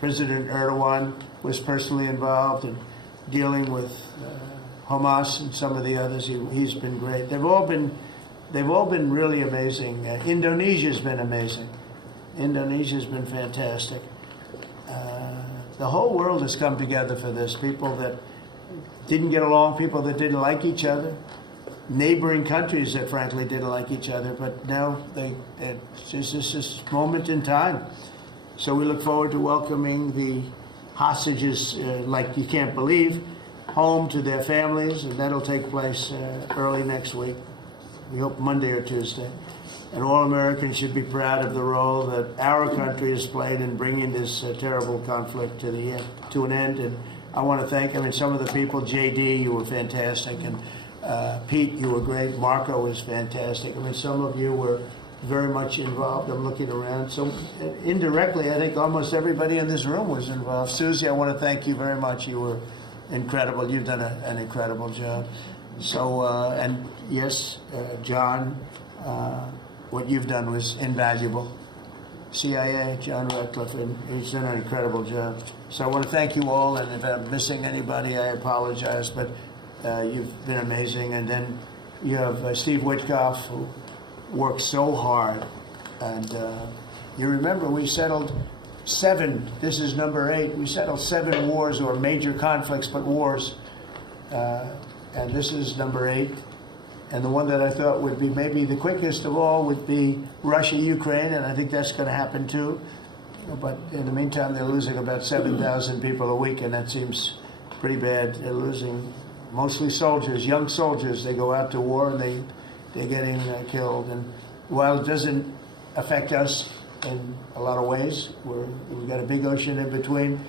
President Erdogan was personally involved in dealing with Hamas and some of the others. He's been great. They've all been really amazing. Indonesia's been amazing. Indonesia's been fantastic. The whole world has come together for this. People that didn't get along, people that didn't like each other, neighboring countries that frankly didn't like each other, but now it's just this moment in time. So we look forward to welcoming the hostages, like you can't believe, home to their families, and that'll take place early next week. We hope Monday or Tuesday. And all Americans should be proud of the role that our country has played in bringing this terrible conflict to an end. And I want to thank, some of the people, JD, you were fantastic, and Pete, you were great. Marco was fantastic. Some of you were very much involved. I'm looking around. So indirectly, I think almost everybody in this room was involved. Susie, I want to thank you very much. You were incredible. You've done an incredible job. So, and yes, John, what you've done was invaluable. CIA, John Ratcliffe, and he's done an incredible job. So I want to thank you all, and if I'm missing anybody, I apologize, but you've been amazing. And then you have Steve Witkoff, who worked so hard. And you remember we settled 7, this is number 8, we settled 7 wars or major conflicts, but wars. And this is number 8. And the one that I thought would be maybe the quickest of all would be Russia-Ukraine, and I think that's going to happen too. But in the meantime, they're losing about 7,000 people a week, and that seems pretty bad. They're losing mostly soldiers, young soldiers. They go out to war and they're getting killed. And while it doesn't affect us in a lot of ways, we've got a big ocean in between,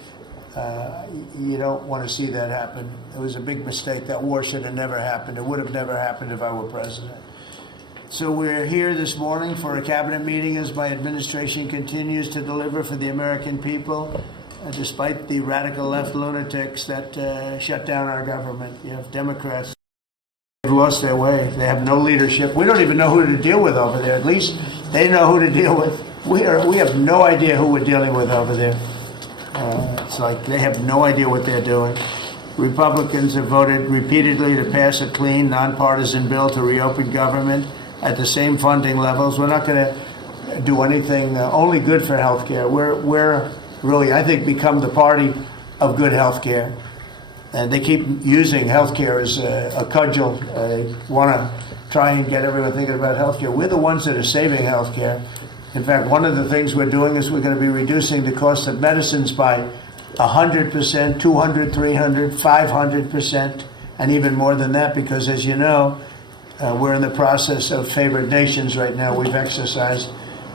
you don't want to see that happen. It was a big mistake. That war should have never happened. It would have never happened if I were president. So we're here this morning for a cabinet meeting as my administration continues to deliver for the American people, despite the radical left lunatics that shut down our government. You have Democrats. They've lost their way. They have no leadership. We don't even know who to deal with over there. At least they know who to deal with. We have no idea who we're dealing with over there. It's like they have no idea what they're doing. Republicans have voted repeatedly to pass a clean, nonpartisan bill to reopen government at the same funding levels. We're not going to do anything only good for health care. We're really, I think, become the party of good health care. And they keep using health care as a cudgel. They want to try and get everyone thinking about health care. We're the ones that are saving health care. In fact, one of the things we're doing is we're going to be reducing the cost of medicines by 100%, 200, 300, 500%, and even more than that, because as you know, we're in the process of favored nations right now. We've exercised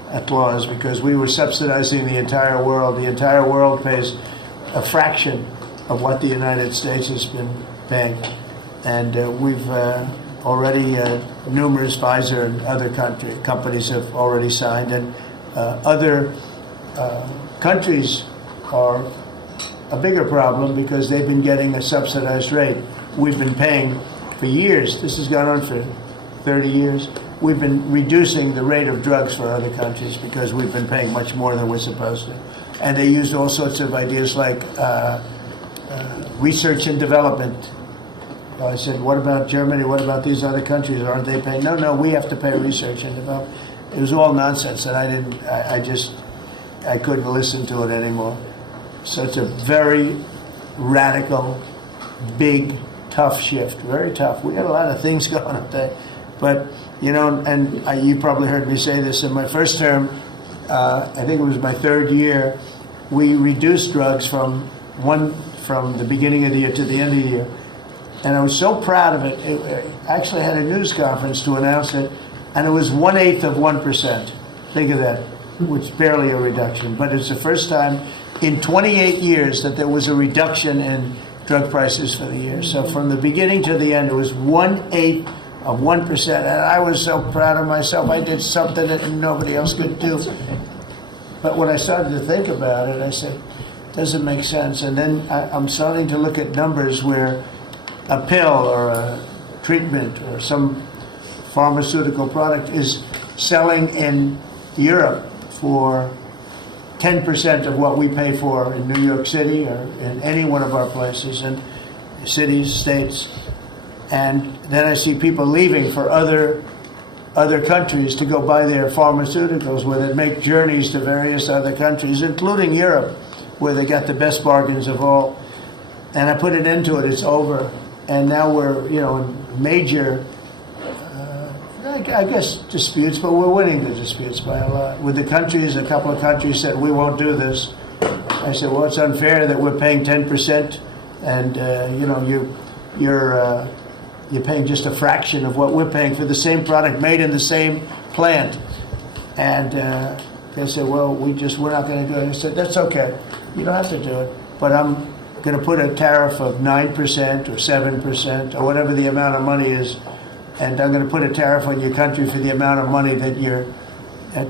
a clause because we were subsidizing the entire world. The entire world pays a fraction of what the United States has been paying. And we've already, numerous Pfizer and other companies have already signed, and other countries are a bigger problem because they've been getting a subsidized rate. We've been paying for years. This has gone on for 30 years. We've been reducing the rate of drugs for other countries because we've been paying much more than we're supposed to. And they used all sorts of ideas like research and development. I said, what about Germany? What about these other countries? Aren't they paying? No, we have to pay research and development. It was all nonsense, and I couldn't listen to it anymore. So it's a very radical, big, tough shift. Very tough. We got a lot of things going on there. But, you probably heard me say this in my first term, I think it was my 3rd year, we reduced drugs from the beginning of the year to the end of the year. And I was so proud of it. I actually had a news conference to announce it, and it was 1/8 of 1%. Think of that, which is barely a reduction. But it's the first time in 28 years that there was a reduction in drug prices for the year. So from the beginning to the end, it was 1/8 of 1%. And I was so proud of myself. I did something that nobody else could do. But when I started to think about it, I said, it doesn't make sense. And then I'm starting to look at numbers where a pill or a treatment or some pharmaceutical product is selling in Europe for 10% of what we pay for in New York City or in any one of our places, and cities, states. And then I see people leaving for other countries to go buy their pharmaceuticals, where they make journeys to various other countries, including Europe, where they got the best bargains of all. And I put an end to it. It's over. And now we're, in major, I guess, disputes, but we're winning the disputes by a lot. With the countries, a couple of countries said, we won't do this. I said, well, it's unfair that we're paying 10%, and, you're paying just a fraction of what we're paying for the same product made in the same plant. And they said, well, we're not going to do it. I said, that's okay. You don't have to do it. But I'm going to put a tariff of 9% or 7% or whatever the amount of money is. And I'm going to put a tariff on your country for the amount of money that you're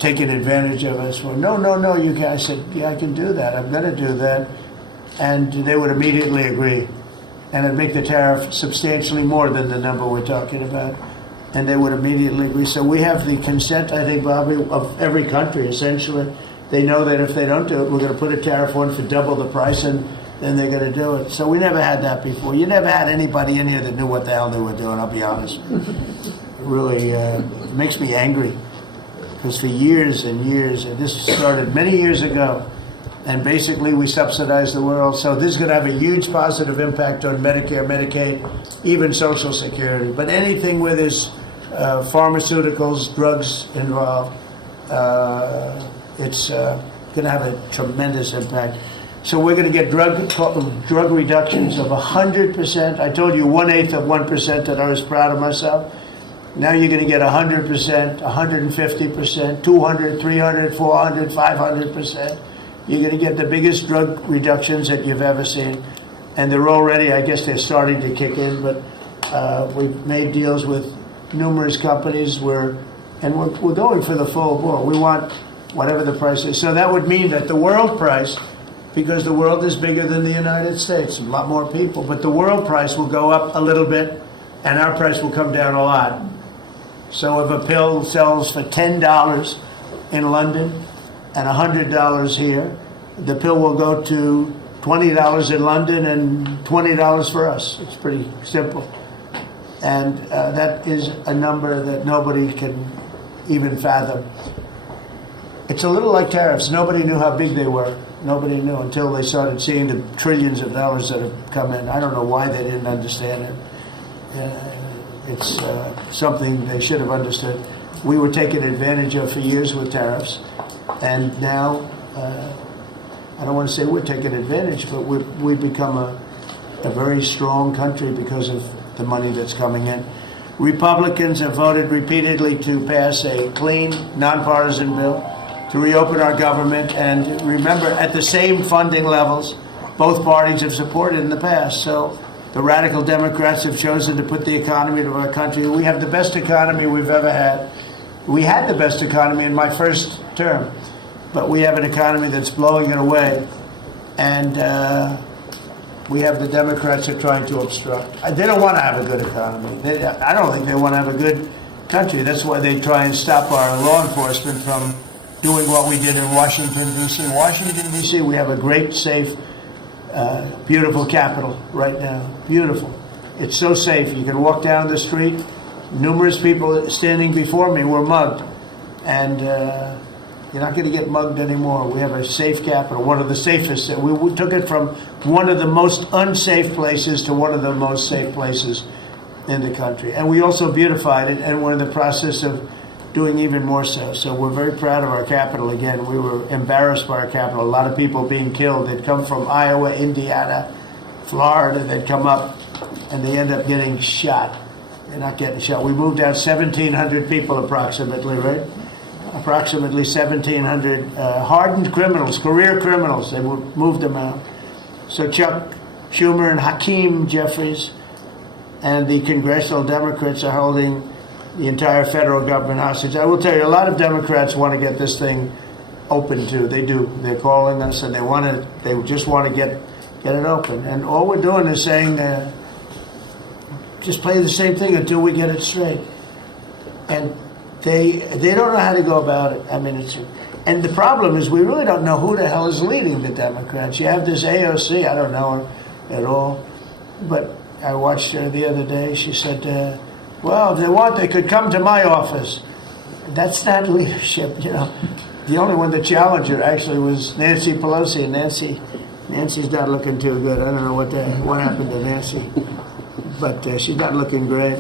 taking advantage of us for. No, you can't. I said, yeah, I can do that. I'm going to do that. And they would immediately agree. And it'd make the tariff substantially more than the number we're talking about. And they would immediately agree. So we have the consent, I think, Bobby, of every country, essentially. They know that if they don't do it, we're going to put a tariff on for double the price, and then they're going to do it. So we never had that before. You never had anybody in here that knew what the hell they were doing, I'll be honest. It really makes me angry. Because for years and years, and this started many years ago, and basically we subsidize the world. So this is going to have a huge positive impact on Medicare, Medicaid, even Social Security. But anything where there's pharmaceuticals, drugs involved, it's going to have a tremendous impact. So we're going to get drug reductions of 100%. I told you 1/8 of 1% that I was proud of myself. Now you're going to get 100%, 150%, 200, 300, 400, 500%. You're going to get the biggest drug reductions that you've ever seen. And they're already, I guess they're starting to kick in, but we've made deals with numerous companies we're going for the full ball. We want whatever the price is. So that would mean that the world price, because the world is bigger than the United States, a lot more people, but the world price will go up a little bit and our price will come down a lot. So if a pill sells for $10 in London and $100 here, the pill will go to $20 in London and $20 for us. It's pretty simple. And that is a number that nobody can even fathom. It's a little like tariffs. Nobody knew how big they were. Nobody knew until they started seeing the trillions of dollars that have come in. I don't know why they didn't understand it. It's something they should have understood. We were taken advantage of for years with tariffs, and now I don't want to say we're taking advantage, but we've become a very strong country because of the money that's coming in. Republicans have voted repeatedly to pass a clean, nonpartisan bill to reopen our government, and remember, at the same funding levels both parties have supported in the past. So the radical Democrats have chosen to put the economy of our country. We have the best economy we've ever had. We had the best economy in my first term, but we have an economy that's blowing it away, and we have the Democrats are trying to obstruct. They don't want to have a good economy. I don't think they want to have a good country. That's why they try and stop our law enforcement from doing what we did in Washington, D.C. In Washington, D.C., we have a great, safe, beautiful capital right now. Beautiful. It's so safe. You can walk down the street. Numerous people standing before me were mugged. And you're not going to get mugged anymore. We have a safe capital, one of the safest. We took it from one of the most unsafe places to one of the most safe places in the country. And we also beautified it, and we're in the process of doing even more so. So we're very proud of our capital. Again, we were embarrassed by our capital. A lot of people being killed. They'd come from Iowa, Indiana, Florida. They'd come up, and they end up getting shot. They're not getting shot. We moved out 1,700 people approximately, right? Approximately 1,700 hardened criminals, career criminals. They moved them out. So Chuck Schumer and Hakeem Jeffries and the congressional Democrats are holding the entire federal government hostage. I will tell you, a lot of Democrats want to get this thing open too. They do. They're calling us, and they just want to get it open. And all we're doing is saying, just play the same thing until we get it straight. And they don't know how to go about it. I mean, And the problem is we really don't know who the hell is leading the Democrats. You have this AOC, I don't know her at all, but I watched her the other day. She said, well, if they want, they could come to my office. That's not leadership, you know. The only one that challenged her actually was Nancy Pelosi, and Nancy's not looking too good. I don't know what happened to Nancy, but she's not looking great.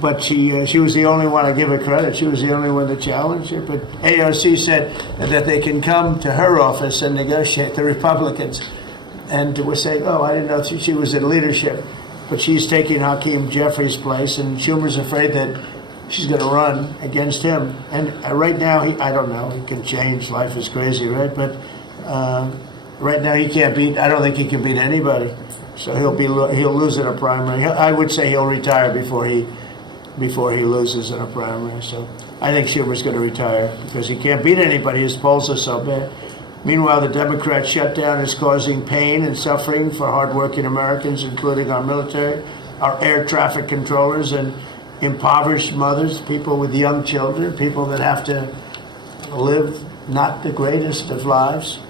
But she was the only one, I give her credit, she was the only one that challenged her. But AOC said that they can come to her office and negotiate, the Republicans. And we're saying, oh, I didn't know she was in leadership. But she's taking Hakeem Jeffries' place, and Schumer's afraid that she's going to run against him. And right now, I don't know, he can change, life is crazy, right? But right now he can't beat, I don't think he can beat anybody. So he'll lose in a primary. I would say he'll retire before he loses in a primary. So I think Schumer's going to retire because he can't beat anybody. His polls are so bad. Meanwhile, the Democrat shutdown is causing pain and suffering for hardworking Americans, including our military, our air traffic controllers, and impoverished mothers, people with young children, people that have to live not the greatest of lives.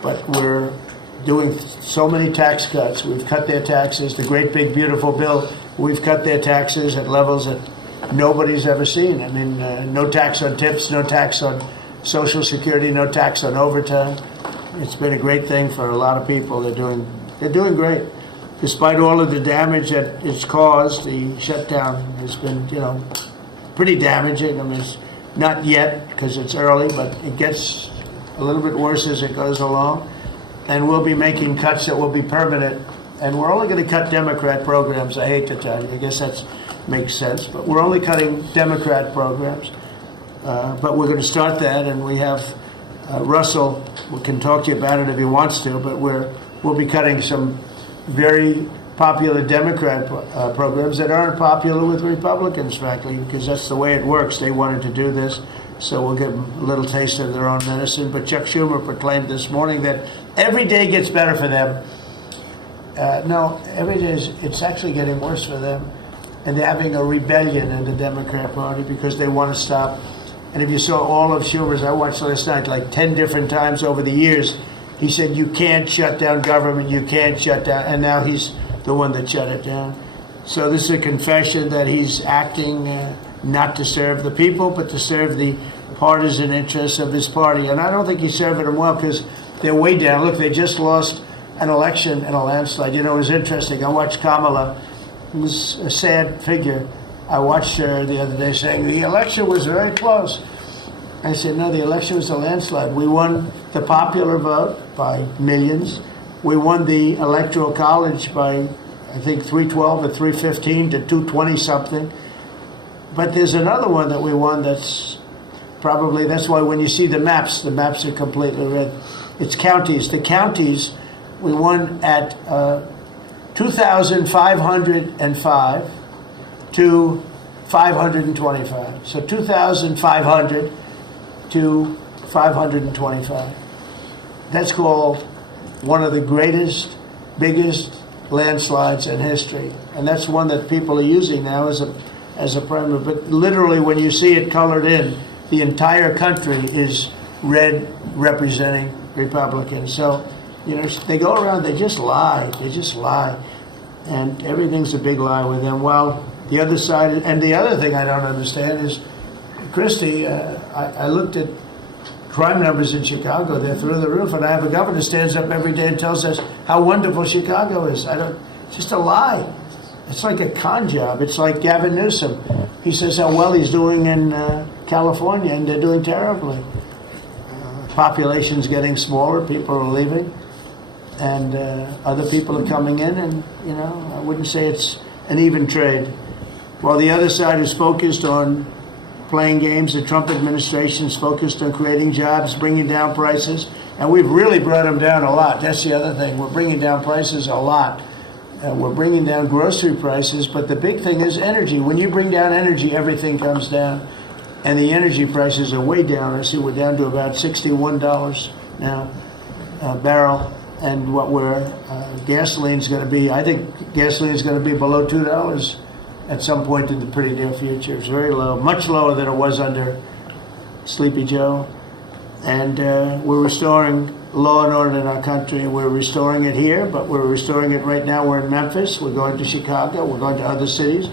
But we're doing so many tax cuts. We've cut their taxes. The great big beautiful bill, we've cut their taxes at levels that nobody's ever seen. I mean, no tax on tips, no tax on Social Security, no tax on overtime. It's been a great thing for a lot of people. They're doing great. Despite all of the damage that it's caused, the shutdown has been, you know, pretty damaging. I mean, it's not yet because it's early, but it gets a little bit worse as it goes along. And we'll be making cuts that will be permanent. And we're only going to cut Democrat programs. I hate to tell you. I guess that makes sense. But we're only cutting Democrat programs. But we're going to start that, and we have Russell. We can talk to you about it if he wants to. But we'll be cutting some very popular Democrat programs that aren't popular with Republicans, frankly, because that's the way it works. They wanted to do this, so we'll give them a little taste of their own medicine. But Chuck Schumer proclaimed this morning that every day gets better for them. No, every day it's actually getting worse for them. And they're having a rebellion in the Democrat Party because they want to stop. And if you saw all of Schumer's, I watched last night like 10 different times over the years, he said, you can't shut down government, you can't shut down, and now he's the one that shut it down. So this is a confession that he's acting not to serve the people, but to serve the partisan interests of his party. And I don't think he's serving them well because they're way down. Look, they just lost an election in a landslide. You know, it was interesting. I watched Kamala. It was a sad figure. I watched her the other day saying the election was very close. I said, no, the election was a landslide. We won the popular vote by millions. We won the Electoral College by, I think, 312 or 315 to 220 something. But there's another one that we won that's why when you see the maps are completely red. It's counties. The counties, we won at 2,505 to 525. So 2,500 to 525. That's called one of the greatest, biggest landslides in history. And that's one that people are using now as a primary. But literally, when you see it colored in, the entire country is red representing Republicans. So, you know, they go around, they just lie. They just lie. And everything's a big lie with them. Well, the other side, and the other thing I don't understand is, Christie, I looked at crime numbers in Chicago. They're through the roof. And I have a governor who stands up every day and tells us how wonderful Chicago is. It's just a lie. It's like a con job. It's like Gavin Newsom. He says how well he's doing in California, and they're doing terribly. Population's getting smaller. People are leaving. And other people are coming in, and, you know, I wouldn't say it's an even trade. While the other side is focused on playing games, the Trump administration is focused on creating jobs, bringing down prices, and we've really brought them down a lot. That's the other thing. We're bringing down prices a lot. We're bringing down grocery prices, but the big thing is energy. When you bring down energy, everything comes down, and the energy prices are way down. I see we're down to about $61 now a barrel. And what gasoline's going to be, I think gasoline's going to be below $2 at some point in the pretty near future. It's very low, much lower than it was under Sleepy Joe. And we're restoring law and order in our country, and we're restoring it here, but we're restoring it right now. We're in Memphis, we're going to Chicago, we're going to other cities.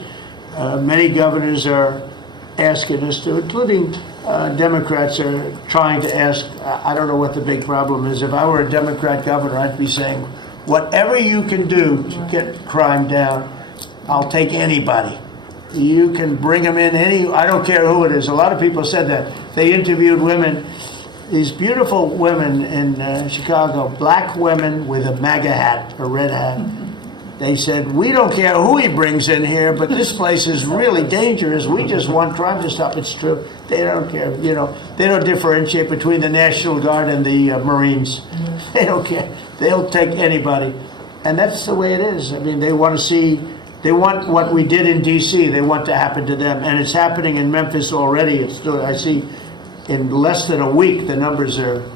Many governors are asking us to, including Democrats are trying to ask. I don't know what the big problem is. If I were a Democrat governor, I'd be saying, whatever you can do to get crime down, I'll take anybody. You can bring them in, I don't care who it is. A lot of people said that. They interviewed women, these beautiful women in Chicago, black women with a MAGA hat, a red hat. They said, we don't care who he brings in here, but this place is really dangerous. We just want crime to stop. It's true. They don't care. You know, they don't differentiate between the National Guard and the Marines. They don't care. They'll take anybody. And that's the way it is. I mean, they want what we did in D.C., they want to happen to them. And it's happening in Memphis already. I see in less than a week, the numbers are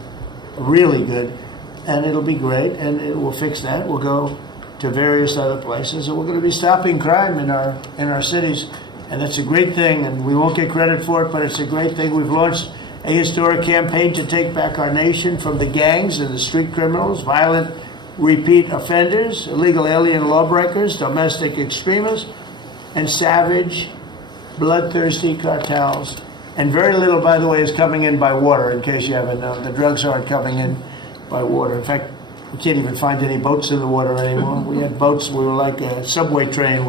really good. And it'll be great, and we'll fix that. We'll go to various other places, and we're going to be stopping crime in our cities, and that's a great thing, and we won't get credit for it, but it's a great thing. We've launched a historic campaign to take back our nation from the gangs and the street criminals, violent repeat offenders, illegal alien lawbreakers, domestic extremists, and savage, bloodthirsty cartels. And very little, by the way, is coming in by water, in case you haven't known. The drugs aren't coming in by water. In fact, we can't even find any boats in the water anymore. We had boats, we were like a subway train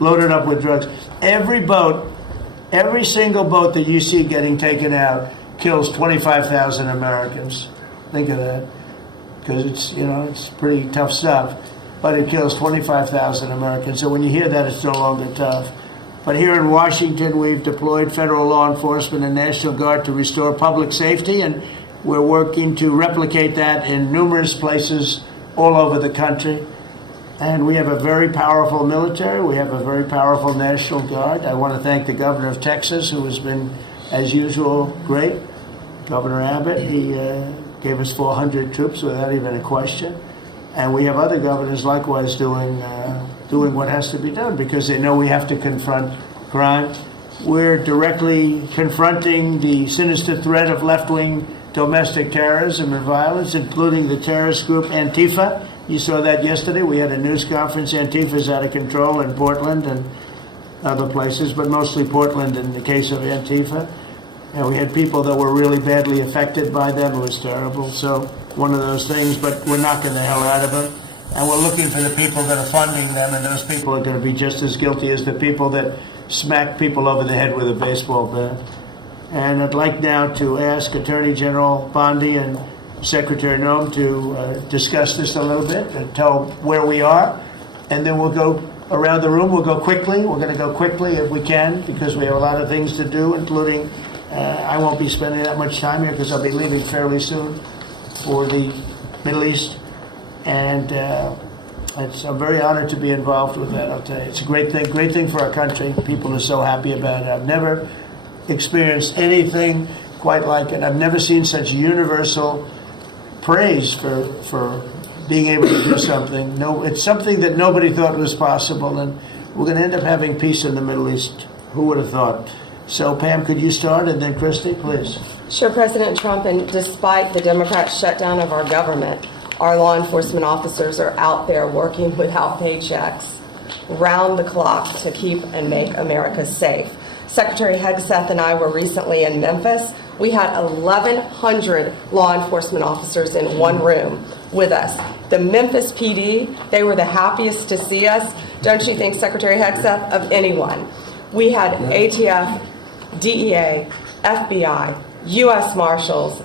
loaded up with drugs. Every single boat that you see getting taken out kills 25,000 Americans. Think of that. Because it's pretty tough stuff. But it kills 25,000 Americans. So when you hear that, it's no longer tough. But here in Washington, we've deployed federal law enforcement and National Guard to restore public safety, and we're working to replicate that in numerous places all over the country. And we have a very powerful military. We have a very powerful National Guard. I want to thank the governor of Texas, who has been, as usual, great. Governor Abbott, he gave us 400 troops without even a question. And we have other governors likewise doing what has to be done, because they know we have to confront crime. We're directly confronting the sinister threat of left-wing domestic terrorism and violence, including the terrorist group Antifa. You saw that yesterday. We had a news conference. Antifa's out of control in Portland and other places, but mostly Portland in the case of Antifa. And we had people that were really badly affected by them. It was terrible. So one of those things, but we're knocking the hell out of them. And we're looking for the people that are funding them, and those people are going to be just as guilty as the people that smack people over the head with a baseball bat. And I'd like now to ask Attorney General Bondi and Secretary Noem to discuss this a little bit and tell where we are. And then we'll go around the room. We'll go quickly. We're going to go quickly if we can, because we have a lot of things to do, including I won't be spending that much time here because I'll be leaving fairly soon for the Middle East. And I'm very honored to be involved with that, I'll tell you. It's a great thing for our country. People are so happy about it. I've never experienced anything quite like it. I've never seen such universal praise for being able to do something. No, it's something that nobody thought was possible, and we're going to end up having peace in the Middle East. Who would have thought? So, Pam, could you start, and then Christy, please. Sure, President Trump, and despite the Democrat shutdown of our government, our law enforcement officers are out there working without paychecks, round the clock, to keep and make America safe. Secretary Hegseth and I were recently in Memphis. We had 1,100 law enforcement officers in one room with us. The Memphis PD, they were the happiest to see us, don't you think, Secretary Hegseth, of anyone. We had ATF, DEA, FBI, U.S. Marshals.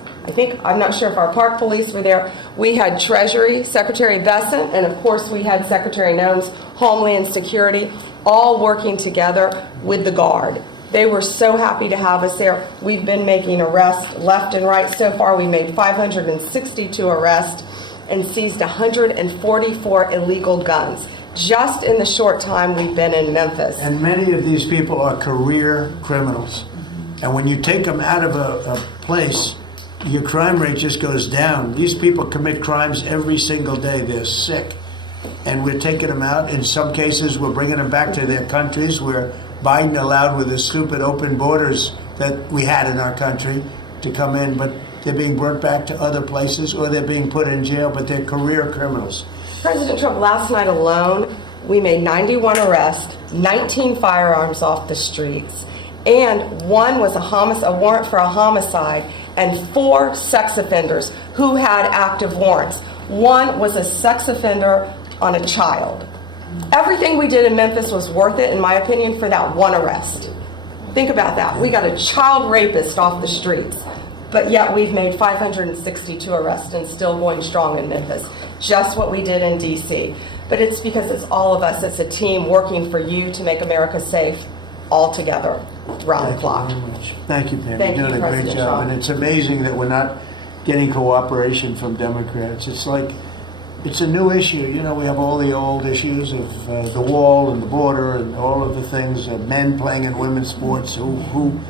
I'm not sure if our park police were there. We had Treasury, Secretary Bessent, and of course we had Secretary Noem's Homeland Security, all working together with the Guard. They were so happy to have us there. We've been making arrests left and right. So far, we made 562 arrests and seized 144 illegal guns, just in the short time we've been in Memphis. And many of these people are career criminals. And when you take them out of a place, your crime rate just goes down. These people commit crimes every single day. They're sick. And we're taking them out. In some cases, we're bringing them back to their countries where Biden allowed, with the stupid open borders that we had in our country, to come in. But they're being brought back to other places or they're being put in jail, but they're career criminals. President Trump, last night alone, we made 91 arrests, 19 firearms off the streets, and one was a warrant for a homicide, and 4 sex offenders who had active warrants. One was a sex offender on a child. Everything we did in Memphis was worth it, in my opinion, for that one arrest. Think about that. We got a child rapist off the streets, but yet we've made 562 arrests and still going strong in Memphis. Just what we did in D.C. But it's because it's all of us. It's a team working for you to make America safe all together, round the clock. Thank you very much. Thank you, Pam. Thank You're you, doing a great President job. Trump. And it's amazing that we're not getting cooperation from Democrats. It's like, it's a new issue. You know, we have all the old issues of the wall and the border and all of the things, men playing in women's sports who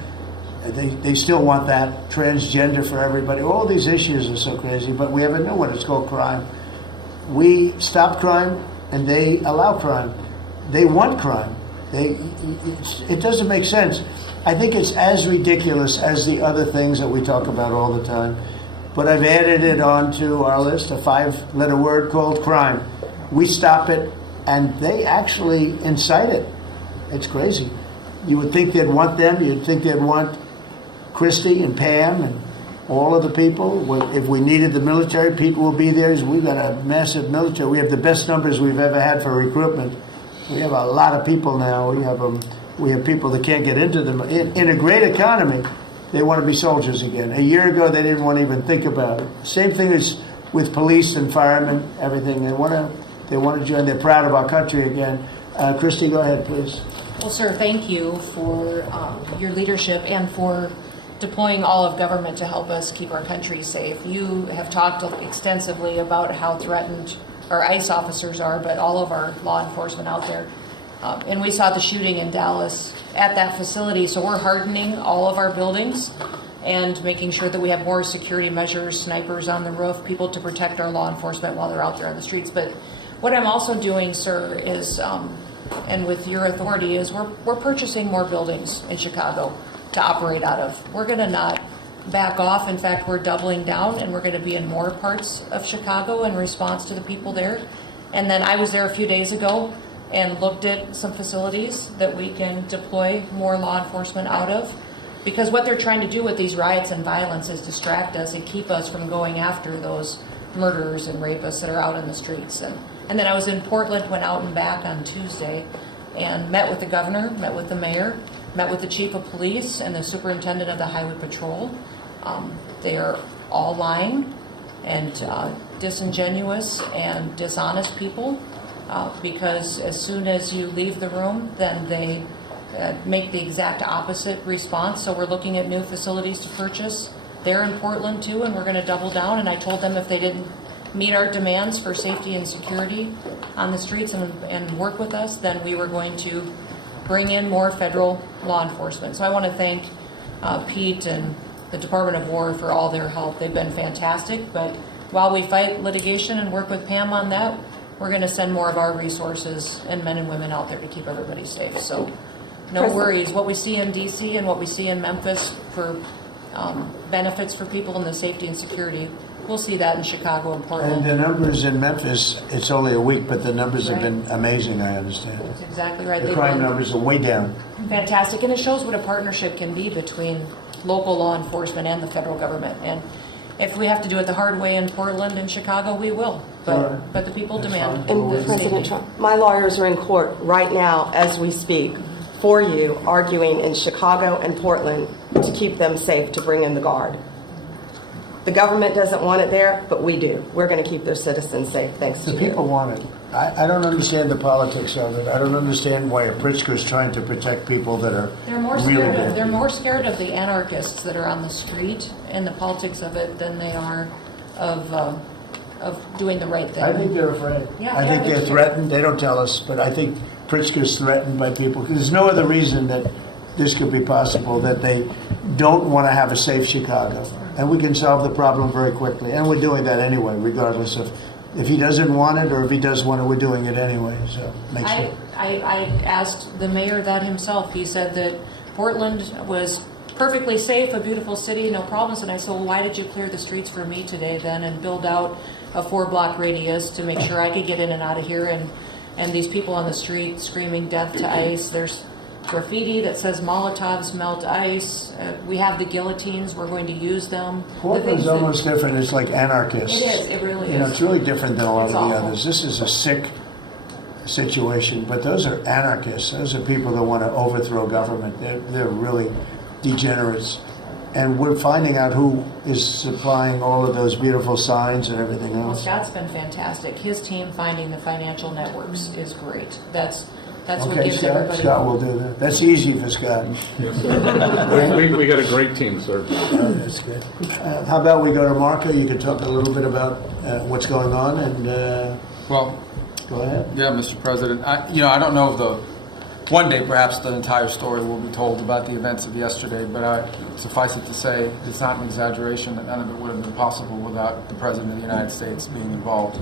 they still want that, transgender for everybody. All these issues are so crazy, but we have a new one. It's called crime. We stop crime and they allow crime. They want crime. It doesn't make sense. I think it's as ridiculous as the other things that we talk about all the time. But I've added it onto our list, a 5-letter word called crime. We stop it, and they actually incite it. It's crazy. You would think they'd want them. You'd think they'd want Christy and Pam and all of the people. If we needed the military, people will be there. We've got a massive military. We have the best numbers we've ever had for recruitment. We have a lot of people now. We have people that can't get into them. In a great economy, they want to be soldiers again. A year ago, they didn't want to even think about it. Same thing as with police and firemen, everything. They want to join. They're proud of our country again. Christy, go ahead, please. Well, sir, thank you for your leadership and for deploying all of government to help us keep our country safe. You have talked extensively about how threatened our ICE officers are, but all of our law enforcement out there. And we saw the shooting in Dallas at that facility, so we're hardening all of our buildings and making sure that we have more security measures, snipers on the roof, people to protect our law enforcement while they're out there on the streets. But what I'm also doing, sir, is, and with your authority, is we're purchasing more buildings in Chicago to operate out of. We're going to not back off. In fact, we're doubling down, and we're going to be in more parts of Chicago in response to the people there. And then I was there a few days ago and looked at some facilities that we can deploy more law enforcement out of. Because what they're trying to do with these riots and violence is distract us and keep us from going after those murderers and rapists that are out in the streets. And then I was in Portland, went out and back on Tuesday, and met with the governor, met with the mayor, met with the chief of police and the superintendent of the highway patrol. They are all lying and disingenuous and dishonest people, because as soon as you leave the room, then they make the exact opposite response. So we're looking at new facilities to purchase. They're in Portland too, and we're going to double down. And I told them if they didn't meet our demands for safety and security on the streets and work with us, then we were going to bring in more federal law enforcement. So I want to thank Pete and the Department of War for all their help. They've been fantastic. But while we fight litigation and work with Pam on that, we're going to send more of our resources and men and women out there to keep everybody safe. So no worries. What we see in D.C. and what we see in Memphis for benefits for people in the safety and security, we'll see that in Chicago and Portland. And the numbers in Memphis, it's only a week, but the numbers have been amazing, I understand. That's exactly right. The crime numbers are way down. Fantastic. And it shows what a partnership can be between local law enforcement and the federal government. And if we have to do it the hard way in Portland and Chicago, we will. But the people demand. And President Trump, my lawyers are in court right now as we speak for you, arguing in Chicago and Portland to keep them safe, to bring in the guard. The government doesn't want it there, but we do. We're going to keep their citizens safe, thanks to The you. people want it. I don't understand the politics of it. I don't understand why Pritzker is trying to protect people that are really bad. They're more scared of the anarchists that are on the street and the politics of it than they are of doing the right thing. I think they're afraid. Yeah, I think me they're too. threatened. They don't tell us, but I think Pritzker's threatened by people. Because there's no other reason that this could be possible, that they don't want to have a safe Chicago. And we can solve the problem very quickly. And we're doing that anyway, regardless of if he doesn't want it or if he does want it, we're doing it anyway. So make sure. I asked the mayor that himself. He said that Portland was perfectly safe, a beautiful city, no problems. And I said, well, why did you clear the streets for me today then and build out a 4-block radius to make sure I could get in and out of here? And these people on the street screaming death to ICE. There's graffiti that says Molotovs melt ICE. We have the guillotines. We're going to use them. Portland's almost different. It's like anarchists. It is. It really You know, is. it's really different than a lot It's of the awful. others. This is a sick situation, but those are anarchists. Those are people that want to overthrow government. They're really degenerates. And we're finding out who is supplying all of those beautiful signs and everything Well, else. Scott's been fantastic. His team finding the financial networks is great. That's what Okay, gives everybody. Scott will do that. That's easy for Scott. We got a great team, sir. That's good. How about we go to Marco? You can talk a little bit about what's going on, and Well, go ahead. yeah, Mr. President. I don't know if one day perhaps the entire story will be told about the events of yesterday, but suffice it to say, it's not an exaggeration that none of it would have been possible without the President of the United States being involved.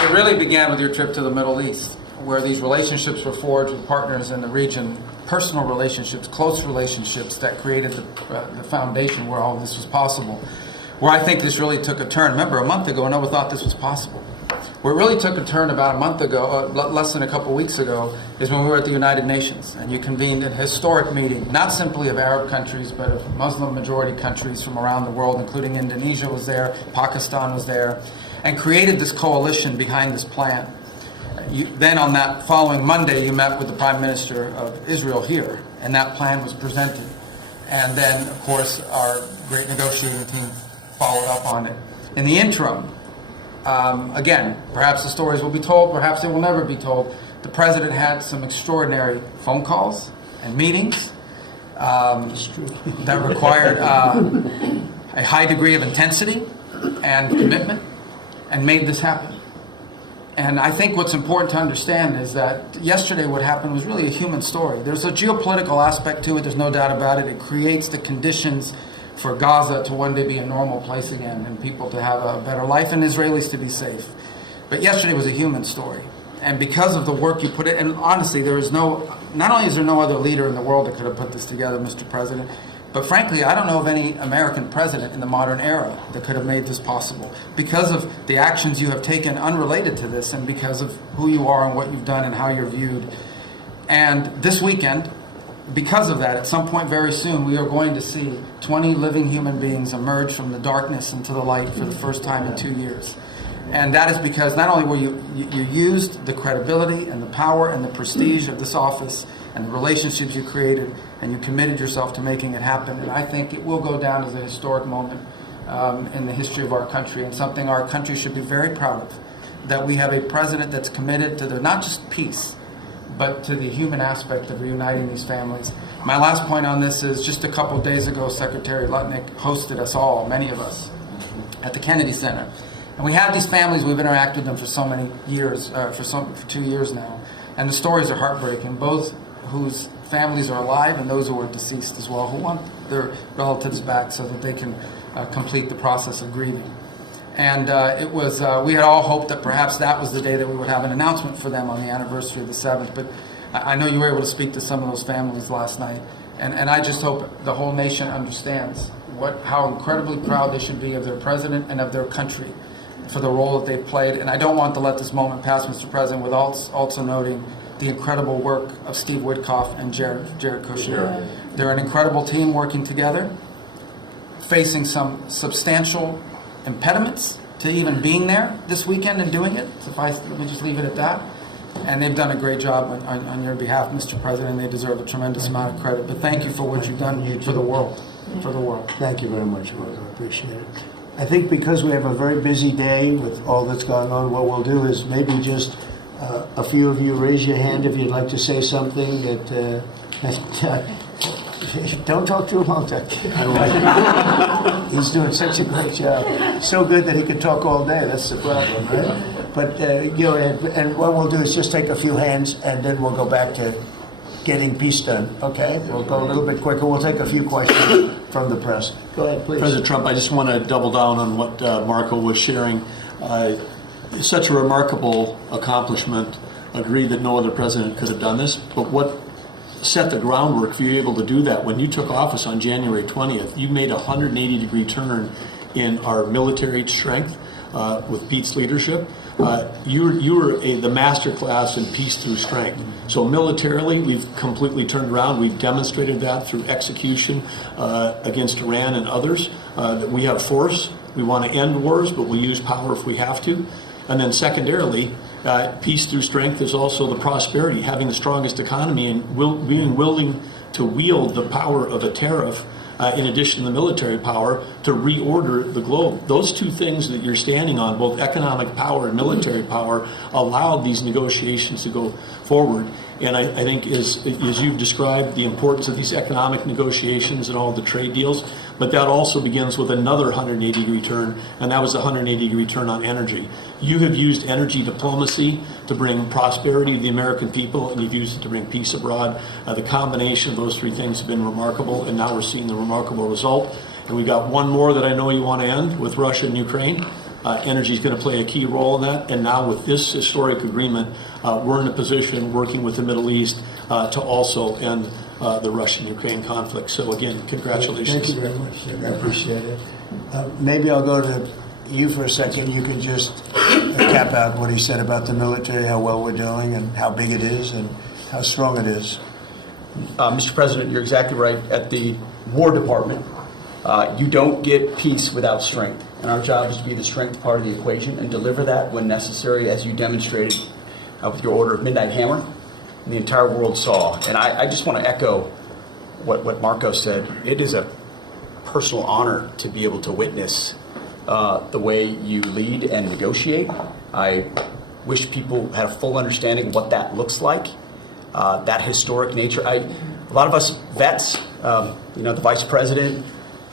It really began with your trip to the Middle East, where these relationships were forged with partners in the region, personal relationships, close relationships that created the foundation where all this was possible. Where I think this really took a turn. Remember, a month ago, no one thought this was possible. Where it really took a turn about a month ago, less than a couple weeks ago, is when we were at the United Nations, and you convened a historic meeting, not simply of Arab countries, but of Muslim-majority countries from around the world, including Indonesia was there, Pakistan was there, and created this coalition behind this plan. Then on that following Monday, you met with the Prime Minister of Israel here, and that plan was presented. And then, of course, our great negotiating team followed up on it. In the interim, again, perhaps the stories will be told, perhaps they will never be told. The President had some extraordinary phone calls and meetings that required a high degree of intensity and commitment, and made this happen. And I think what's important to understand is that yesterday what happened was really a human story. There's a geopolitical aspect to it, there's no doubt about it. It creates the conditions for Gaza to one day be a normal place again, and people to have a better life, and Israelis to be safe. But yesterday was a human story. And because of the work you put in, and honestly, not only is there no other leader in the world that could have put this together, Mr. President, but frankly, I don't know of any American president in the modern era that could have made this possible. Because of the actions you have taken unrelated to this, and because of who you are and what you've done and how you're viewed. And this weekend, because of that, at some point very soon, we are going to see 20 living human beings emerge from the darkness into the light for the first time in 2 years. And that is because not only were you used the credibility and the power and the prestige of this office and the relationships you created, and you committed yourself to making it happen. And I think it will go down as a historic moment in the history of our country, and something our country should be very proud of, that we have a president that's committed to not just peace, but to the human aspect of reuniting these families. My last point on this is just a couple of days ago, Secretary Lutnick hosted us all, many of us, at the Kennedy Center. And we have these families, we've interacted with them for so many years, for 2 years now. And the stories are heartbreaking, both whose families are alive and those who are deceased as well, who want their relatives back so that they can complete the process of grieving. And we had all hoped that perhaps that was the day that we would have an announcement for them on the anniversary of the 7th. But I know you were able to speak to some of those families last night. And I just hope the whole nation understands how incredibly proud they should be of their president and of their country for the role that they've played. And I don't want to let this moment pass, Mr. President, without also noting the incredible work of Steve Witkoff and Jared Kushner. Yeah. They're an incredible team working together, facing some substantial impediments to even being there this weekend and doing it. Let me just leave it at that. And they've done a great job on your behalf, Mr. President. They deserve a tremendous amount of credit. But thank you for what you've done for the world. For the world. Thank you very much, Rose. I appreciate it. I think because we have a very busy day with all that's going on, what we'll do is maybe just a few of you raise your hand if you'd like to say something that don't talk too long. He's doing such a great job. So good that he could talk all day. That's the problem, right? But and what we'll do is just take a few hands, and then we'll go back to getting peace done. Okay? We'll go a little bit quicker. We'll take a few questions from the press. Go ahead, please. President Trump, I just want to double down on what Marco was sharing. such a remarkable accomplishment. Agree that no other president could have done this, but what set the groundwork for you able to do that? When you took office on January 20th, you made a 180-degree turn in our military strength with Pete's leadership. You were the master class in peace through strength. So militarily, we've completely turned around. We've demonstrated that through execution against Iran and others, that we have force. We want to end wars, but we'll use power if we have to. And then secondarily, peace through strength is also the prosperity, having the strongest economy and being willing to wield the power of a tariff in addition to the military power to reorder the globe. Those two things that you're standing on, both economic power and military power, allowed these negotiations to go forward. And I think as you've described the importance of these economic negotiations and all the trade deals, but that also begins with another 180-degree turn, and that was the 180-degree turn on energy. You have used energy diplomacy to bring prosperity to the American people, and you've used it to bring peace abroad. The combination of those three things have been remarkable, and now we're seeing the remarkable result. And we got one more that I know you want to end with Russia and Ukraine. Energy is going to play a key role in that. And now with this historic agreement, we're in a position working with the Middle East to also end the Russian-Ukraine conflict. So again, congratulations. Thank you very much, Nick. I appreciate it. Maybe I'll go to you for a second. You can just cap out what he said about the military, how well we're doing and how big it is and how strong it is. Mr. President, you're exactly right. At the War Department, you don't get peace without strength. And our job is to be the strength part of the equation and deliver that when necessary, as you demonstrated with your order of Midnight Hammer, and the entire world saw. And I just want to echo what Marco said. It is a personal honor to be able to witness the way you lead and negotiate. I wish people had a full understanding of what that looks like, that historic nature. A lot of us vets, the Vice President,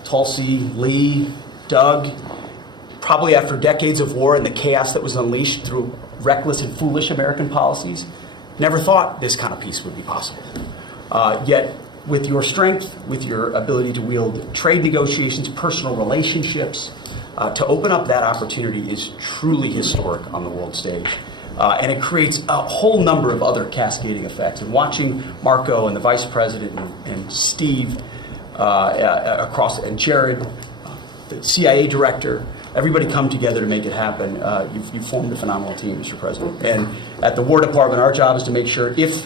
Tulsi, Lee, Doug, probably after decades of war and the chaos that was unleashed through reckless and foolish American policies, never thought this kind of peace would be possible. Yet, with your strength, with your ability to wield trade negotiations, personal relationships, to open up that opportunity is truly historic on the world stage. And it creates a whole number of other cascading effects. And watching Marco and the Vice President and Steve and Jared, the CIA director, everybody come together to make it happen. You've formed a phenomenal team, Mr. President. And at the War Department, our job is to make sure if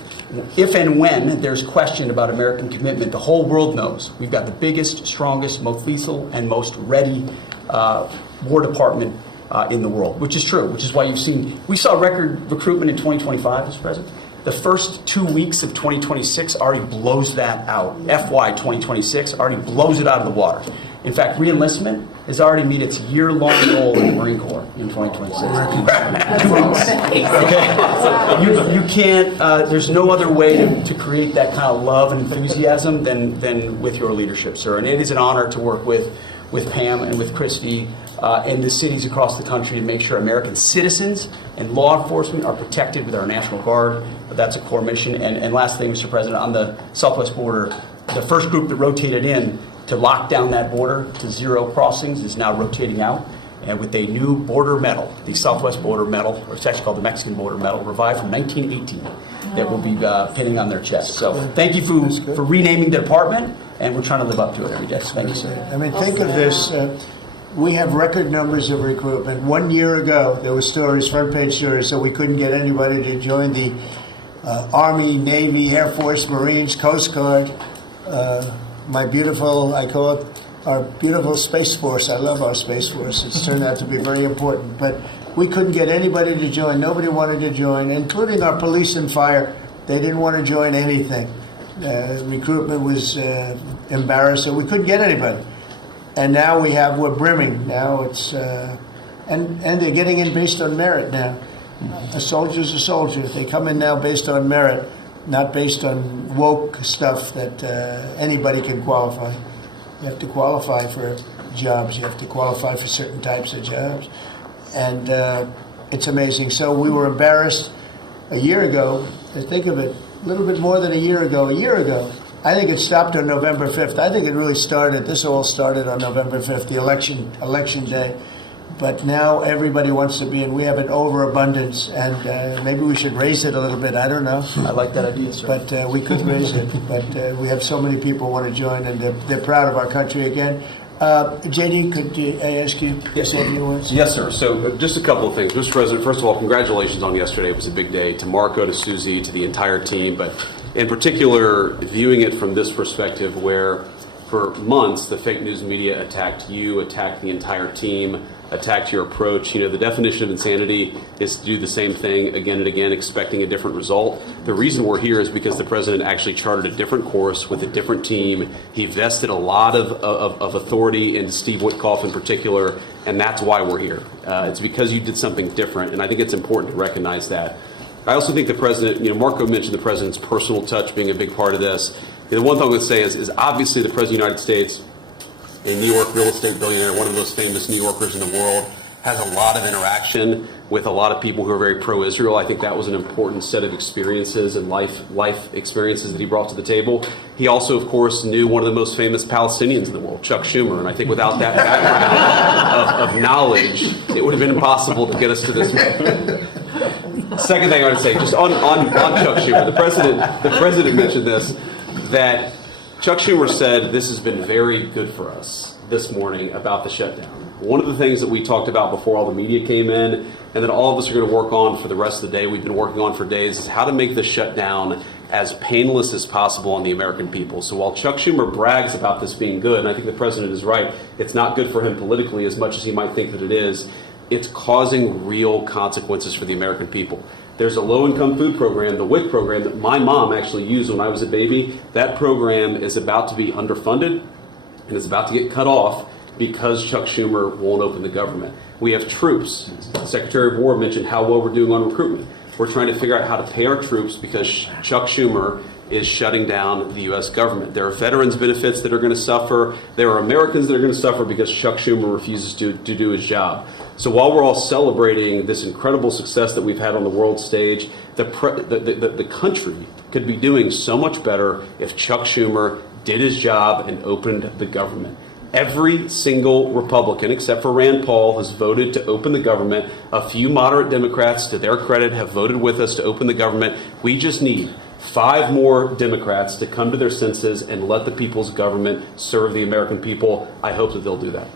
and when there's question about American commitment, the whole world knows we've got the biggest, strongest, most lethal, and most ready War Department in the world, which is true, which is why we saw record recruitment in 2025, Mr. President. The first 2 weeks of 2026 already blows that out. FY 2026 already blows it out of the water. In fact, re-enlistment has already met its year-long goal in the Marine Corps in 2026. 2 weeks. Okay. You can't. There's no other way to create that kind of love and enthusiasm than with your leadership, sir. And it is an honor to work with Pam and with Christy and the cities across the country to make sure American citizens and law enforcement are protected with our National Guard. That's a core mission. And last thing, Mr. President, on the southwest border, the first group that rotated in to lock down that border to zero crossings is now rotating out, and with a new border medal, the Southwest Border Medal, or it's actually called the Mexican Border Medal, revived from 1918, that will be pinning on their chest. So thank you for renaming the department, and we're trying to live up to it every day. Thank you, sir. I mean, think of this. We have record numbers of recruitment. 1 year ago, there were stories, front-page stories, so we couldn't get anybody to join the Army, Navy, Air Force, Marines, Coast Guard. My beautiful, I call it our beautiful Space Force. I love our Space Force. It's turned out to be very important. But we couldn't get anybody to join. Nobody wanted to join, including our police and fire. They didn't want to join anything. Recruitment was embarrassing. We couldn't get anybody. And now we're brimming. Now it's, and they're getting in based on merit now. A soldier's a soldier. They come in now based on merit, not based on woke stuff that anybody can qualify. You have to qualify for jobs. You have to qualify for certain types of jobs. And it's amazing. So we were embarrassed a year ago. Think of it, a little bit more than a year ago. I think it stopped on November 5th. I think it really started, this all started on November 5th, the election day. but now everybody wants to be, and we have an overabundance, and maybe we should raise it a little bit. I don't know. I like that idea, sir. But we could raise it. But we have so many people want to join, and they're proud of our country again. JD, could I ask you to say a few words? Yes, sir. So just a couple of things. Mr. President, first of all, congratulations on yesterday. It was a big day. To Marco, to Susie, to the entire team, but in particular, viewing it from this perspective where for months the fake news media attacked you, attacked the entire team, attacked your approach. You know, the definition of insanity is to do the same thing again and again, expecting a different result. The reason we're here is because the president actually charted a different course with a different team. He vested a lot of authority in Steve Witkoff in particular, and that's why we're here. It's because you did something different, and I think it's important to recognize that. I also think the president, you know, Marco mentioned the president's personal touch being a big part of this. The one thing I would say is obviously the president of the United States, a New York real estate billionaire, one of the most famous New Yorkers in the world, has a lot of interaction with a lot of people who are very pro-Israel. I think that was an important set of experiences and life experiences that he brought to the table. He also, of course, knew one of the most famous Palestinians in the world, Chuck Schumer. And I think without that background of knowledge, it would have been impossible to get us to this point. Second thing I want to say, just on Chuck Schumer, the president mentioned this, that Chuck Schumer said this has been very good for us this morning about the shutdown. One of the things that we talked about before all the media came in, and that all of us are going to work on for the rest of the day, we've been working on for days, is how to make the shutdown as painless as possible on the American people. So while Chuck Schumer brags about this being good, and I think the president is right, it's not good for him politically as much as he might think that it is, it's causing real consequences for the American people. There's a low-income food program, the WIC program, that my mom actually used when I was a baby. That program is about to be underfunded, and it's about to get cut off because Chuck Schumer won't open the government. We have troops. The Secretary of War mentioned how well we're doing on recruitment. We're trying to figure out how to pay our troops because Chuck Schumer is shutting down the U.S. government. There are veterans benefits that are going to suffer. There are Americans that are going to suffer because Chuck Schumer refuses to do his job. So while we're all celebrating this incredible success that we've had on the world stage, the country could be doing so much better if Chuck Schumer did his job and opened the government. Every single Republican, except for Rand Paul, has voted to open the government. A few moderate Democrats, to their credit, have voted with us to open the government. We just need 5 more Democrats to come to their senses and let the people's government serve the American people. I hope that they'll do that.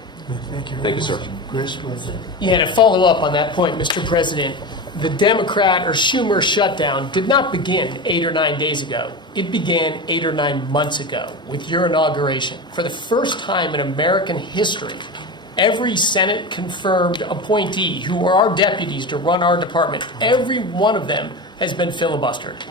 Thank you. Thank you, sir. Chris, what's it? Yeah, to follow up on that point, Mr. President, the Democrat or Schumer shutdown did not begin 8 or 9 days ago. It began 8 or 9 months ago with your inauguration. For the first time in American history, every Senate confirmed appointee who are our deputies to run our department, every one of them has been filibustered.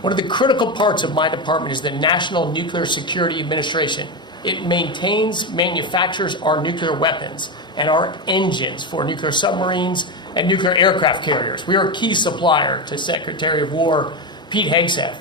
One of the critical parts of my department is the National Nuclear Security Administration. It maintains, manufactures our nuclear weapons and our engines for nuclear submarines and nuclear aircraft carriers. We are a key supplier to Secretary of War Pete Hegseth.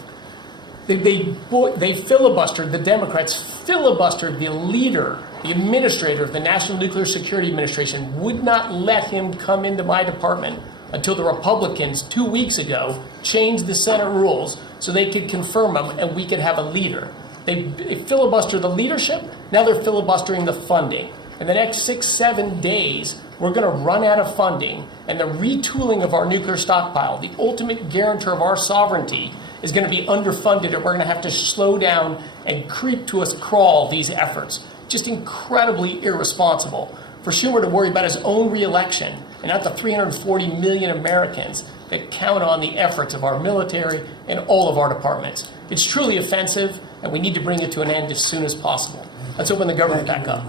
They filibustered, the Democrats filibustered the leader, the administrator of the National Nuclear Security Administration, would not let him come into my department until the Republicans 2 weeks ago changed the Senate rules so they could confirm him and we could have a leader. They filibustered the leadership, now they're filibustering the funding. In the next 6-7 days, we're going to run out of funding, and the retooling of our nuclear stockpile, the ultimate guarantor of our sovereignty, is going to be underfunded, and we're going to have to slow down and crawl these efforts. Just incredibly irresponsible for Schumer to worry about his own reelection and not the 340 million Americans that count on the efforts of our military and all of our departments. It's truly offensive, and we need to bring it to an end as soon as possible. Let's open the government back up.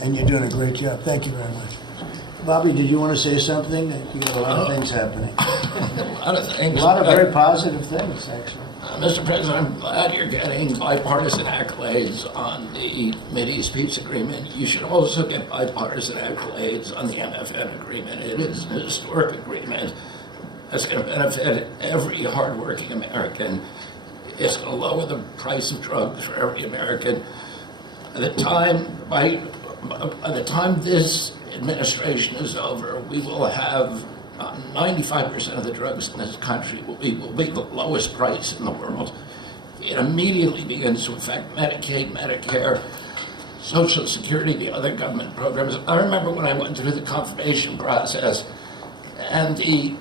And you're doing a great job. Thank you very much. Bobby, did you want to say something? You got a lot of things happening. A lot of things. A lot of very positive things, actually. Mr. President, I'm glad you're getting bipartisan accolades on the Mideast Peace Agreement. You should also get bipartisan accolades on the MFN agreement. It is a historic agreement that's going to benefit every hardworking American. It's going to lower the price of drugs for every American. By the time this administration is over, we will have 95% of the drugs in this country will be the lowest price in the world. It immediately begins to affect Medicaid, Medicare. Social Security, the other government programs. I remember when I went through the confirmation process, and the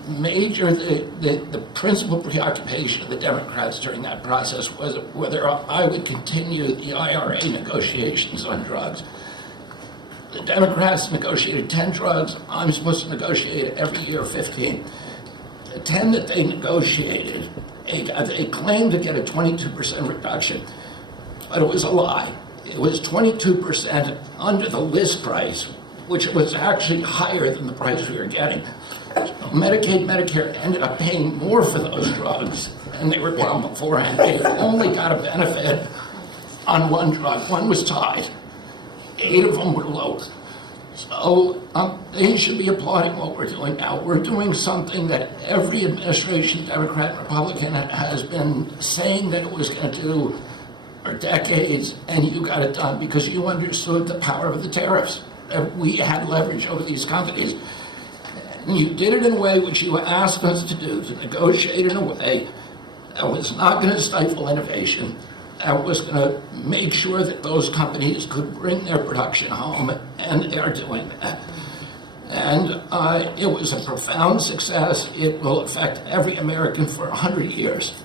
principal preoccupation of the Democrats during that process was whether I would continue the IRA negotiations on drugs. The Democrats negotiated 10 drugs. I'm supposed to negotiate every year 15. The 10 that they negotiated, they claimed to get a 22% reduction, but it was a lie. It was 22% under the list price, which was actually higher than the price we were getting. Medicaid, Medicare ended up paying more for those drugs than they were paying beforehand. They only got a benefit on one drug. One was tied. 8 of them were lower. So they should be applauding what we're doing now. We're doing something that every administration, Democrat, Republican, has been saying that it was going to do for decades, and you got it done because you understood the power of the tariffs. We had leverage over these companies. And you did it in a way which you asked us to do, to negotiate in a way that was not going to stifle innovation, that was going to make sure that those companies could bring their production home, and they are doing that. And it was a profound success. It will affect every American for 100 years.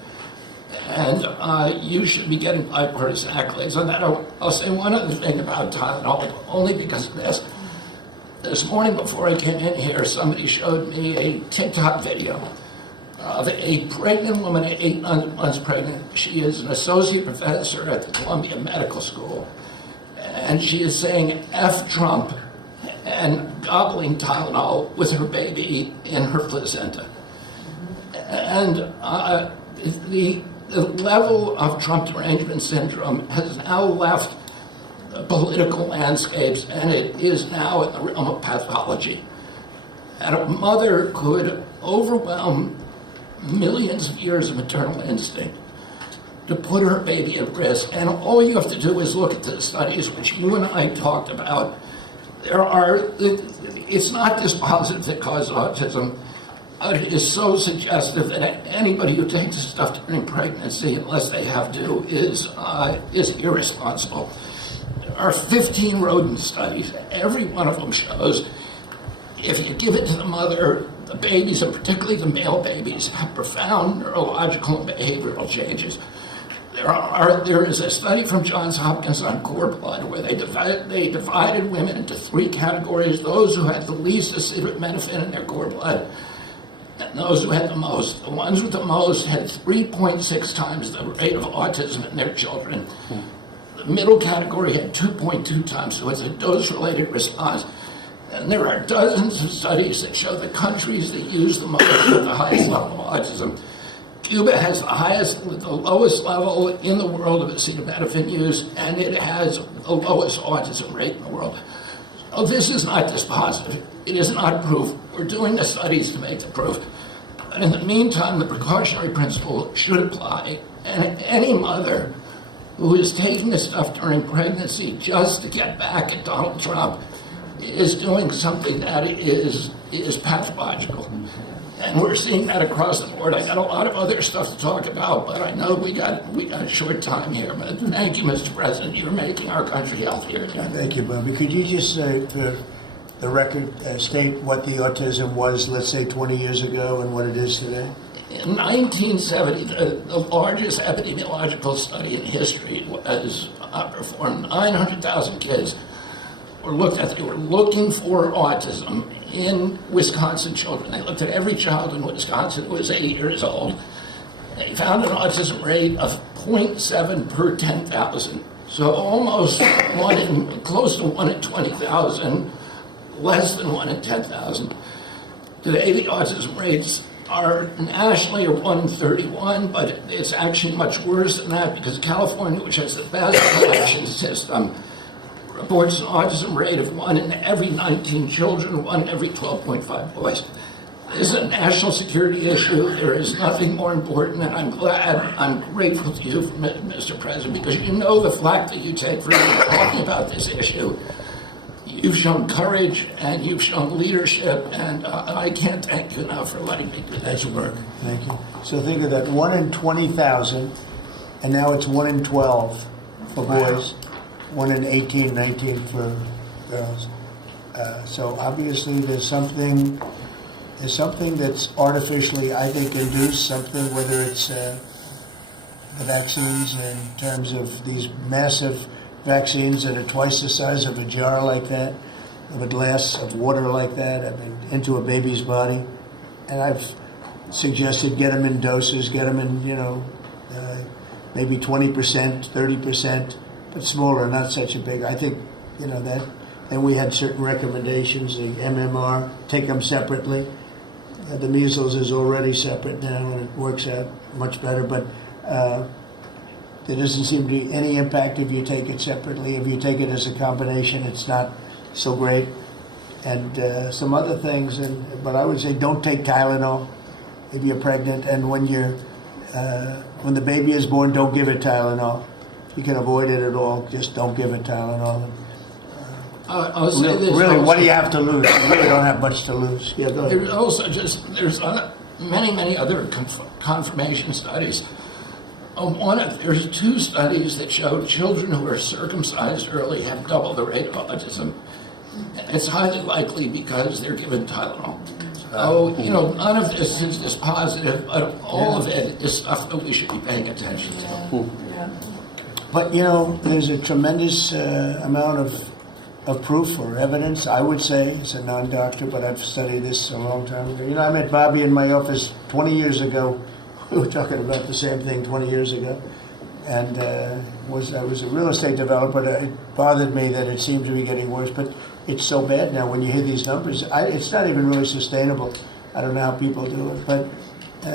And you should be getting bipartisan accolades on that. I'll say one other thing about Tylenol, only because of this. This morning before I came in here, somebody showed me a TikTok video of a pregnant woman at 8 months pregnant. She is an associate professor at the Columbia Medical School. And she is saying F Trump and gobbling Tylenol with her baby in her placenta. And the level of Trump derangement syndrome has now left the political landscapes, and it is now in the realm of pathology. And a mother could overwhelm millions of years of maternal instinct to put her baby at risk. And all you have to do is look at the studies which you and I talked about. It's not dispositive that causes autism. It is so suggestive that anybody who takes this stuff during pregnancy, unless they have to, is irresponsible. There are 15 rodent studies. Every one of them shows if you give it to the mother, the babies, and particularly the male babies, have profound neurological and behavioral changes. There is a study from Johns Hopkins on cord blood where they divided women into 3 categories: those who had the least acetaminophen in their cord blood, and those who had the most. The ones with the most had 3.6 times the rate of autism in their children. The middle category had 2.2 times, so it's a dose-related response. And there are dozens of studies that show the countries that use the most have the highest level of autism. Cuba has the lowest level in the world of acetaminophen use, and it has the lowest autism rate in the world. So this is not dispositive. It is not proof. We're doing the studies to make the proof. But in the meantime, the precautionary principle should apply. And any mother who is taking this stuff during pregnancy just to get back at Donald Trump is doing something that is pathological. And we're seeing that across the board. I got a lot of other stuff to talk about, but I know we got a short time here. But thank you, Mr. President. You're making our country healthier. Thank you, Bobby. Could you just say, for the record, state what the autism was, let's say, 20 years ago and what it is today? In 1970, the largest epidemiological study in history was performed. 900,000 kids were looked at. They were looking for autism in Wisconsin children. They looked at every child in Wisconsin who was 8 years old. They found an autism rate of 0.7 per 10,000. So almost close to 1 in 20,000, less than 1 in 10,000. Today, the autism rates are nationally 1 in 31, but it's actually much worse than that because California, which has the best collection system, reports an autism rate of 1 in every 19 children, 1 in every 12.5 boys. This is a national security issue. There is nothing more important, and I'm grateful to you, Mr. President, because you know the flack that you take for talking about this issue. You've shown courage and you've shown leadership, and I can't thank you enough for letting me do this work. Thank you. So think of that, 1 in 20,000, and now it's 1 in 12 for boys. 1 in 18, 19 for girls. So obviously there's something that's artificially, I think, induced, something, whether it's the vaccines in terms of these massive vaccines that are twice the size of a jar like that, of a glass of water like that, I mean, into a baby's body. And I've suggested get them in doses, get them in, maybe 20%, 30%, but smaller, not such a big. I think, that. And we had certain recommendations, the MMR, take them separately. The measles is already separate now, and it works out much better, but there doesn't seem to be any impact if you take it separately. If you take it as a combination, it's not so great. And some other things, but I would say don't take Tylenol if you're pregnant, and when the baby is born, don't give it Tylenol. You can avoid it at all, just don't give it Tylenol. I'll say this Really, also. what do you have to lose? You really don't have much to lose. Yeah, go ahead. There's also there's many other confirmation studies. There's 2 studies that show children who are circumcised early have double the rate of autism. It's highly likely because they're given Tylenol. None of this is positive, but all of it is stuff that we should be paying attention to. But there's a tremendous amount of proof or evidence. I would say, as a non-doctor, but I've studied this a long time ago. I met Bobby in my office 20 years ago. We were talking about the same thing 20 years ago. And I was a real estate developer. It bothered me that it seemed to be getting worse, but it's so bad now when you hear these numbers. It's not even really sustainable. I don't know how people do it, but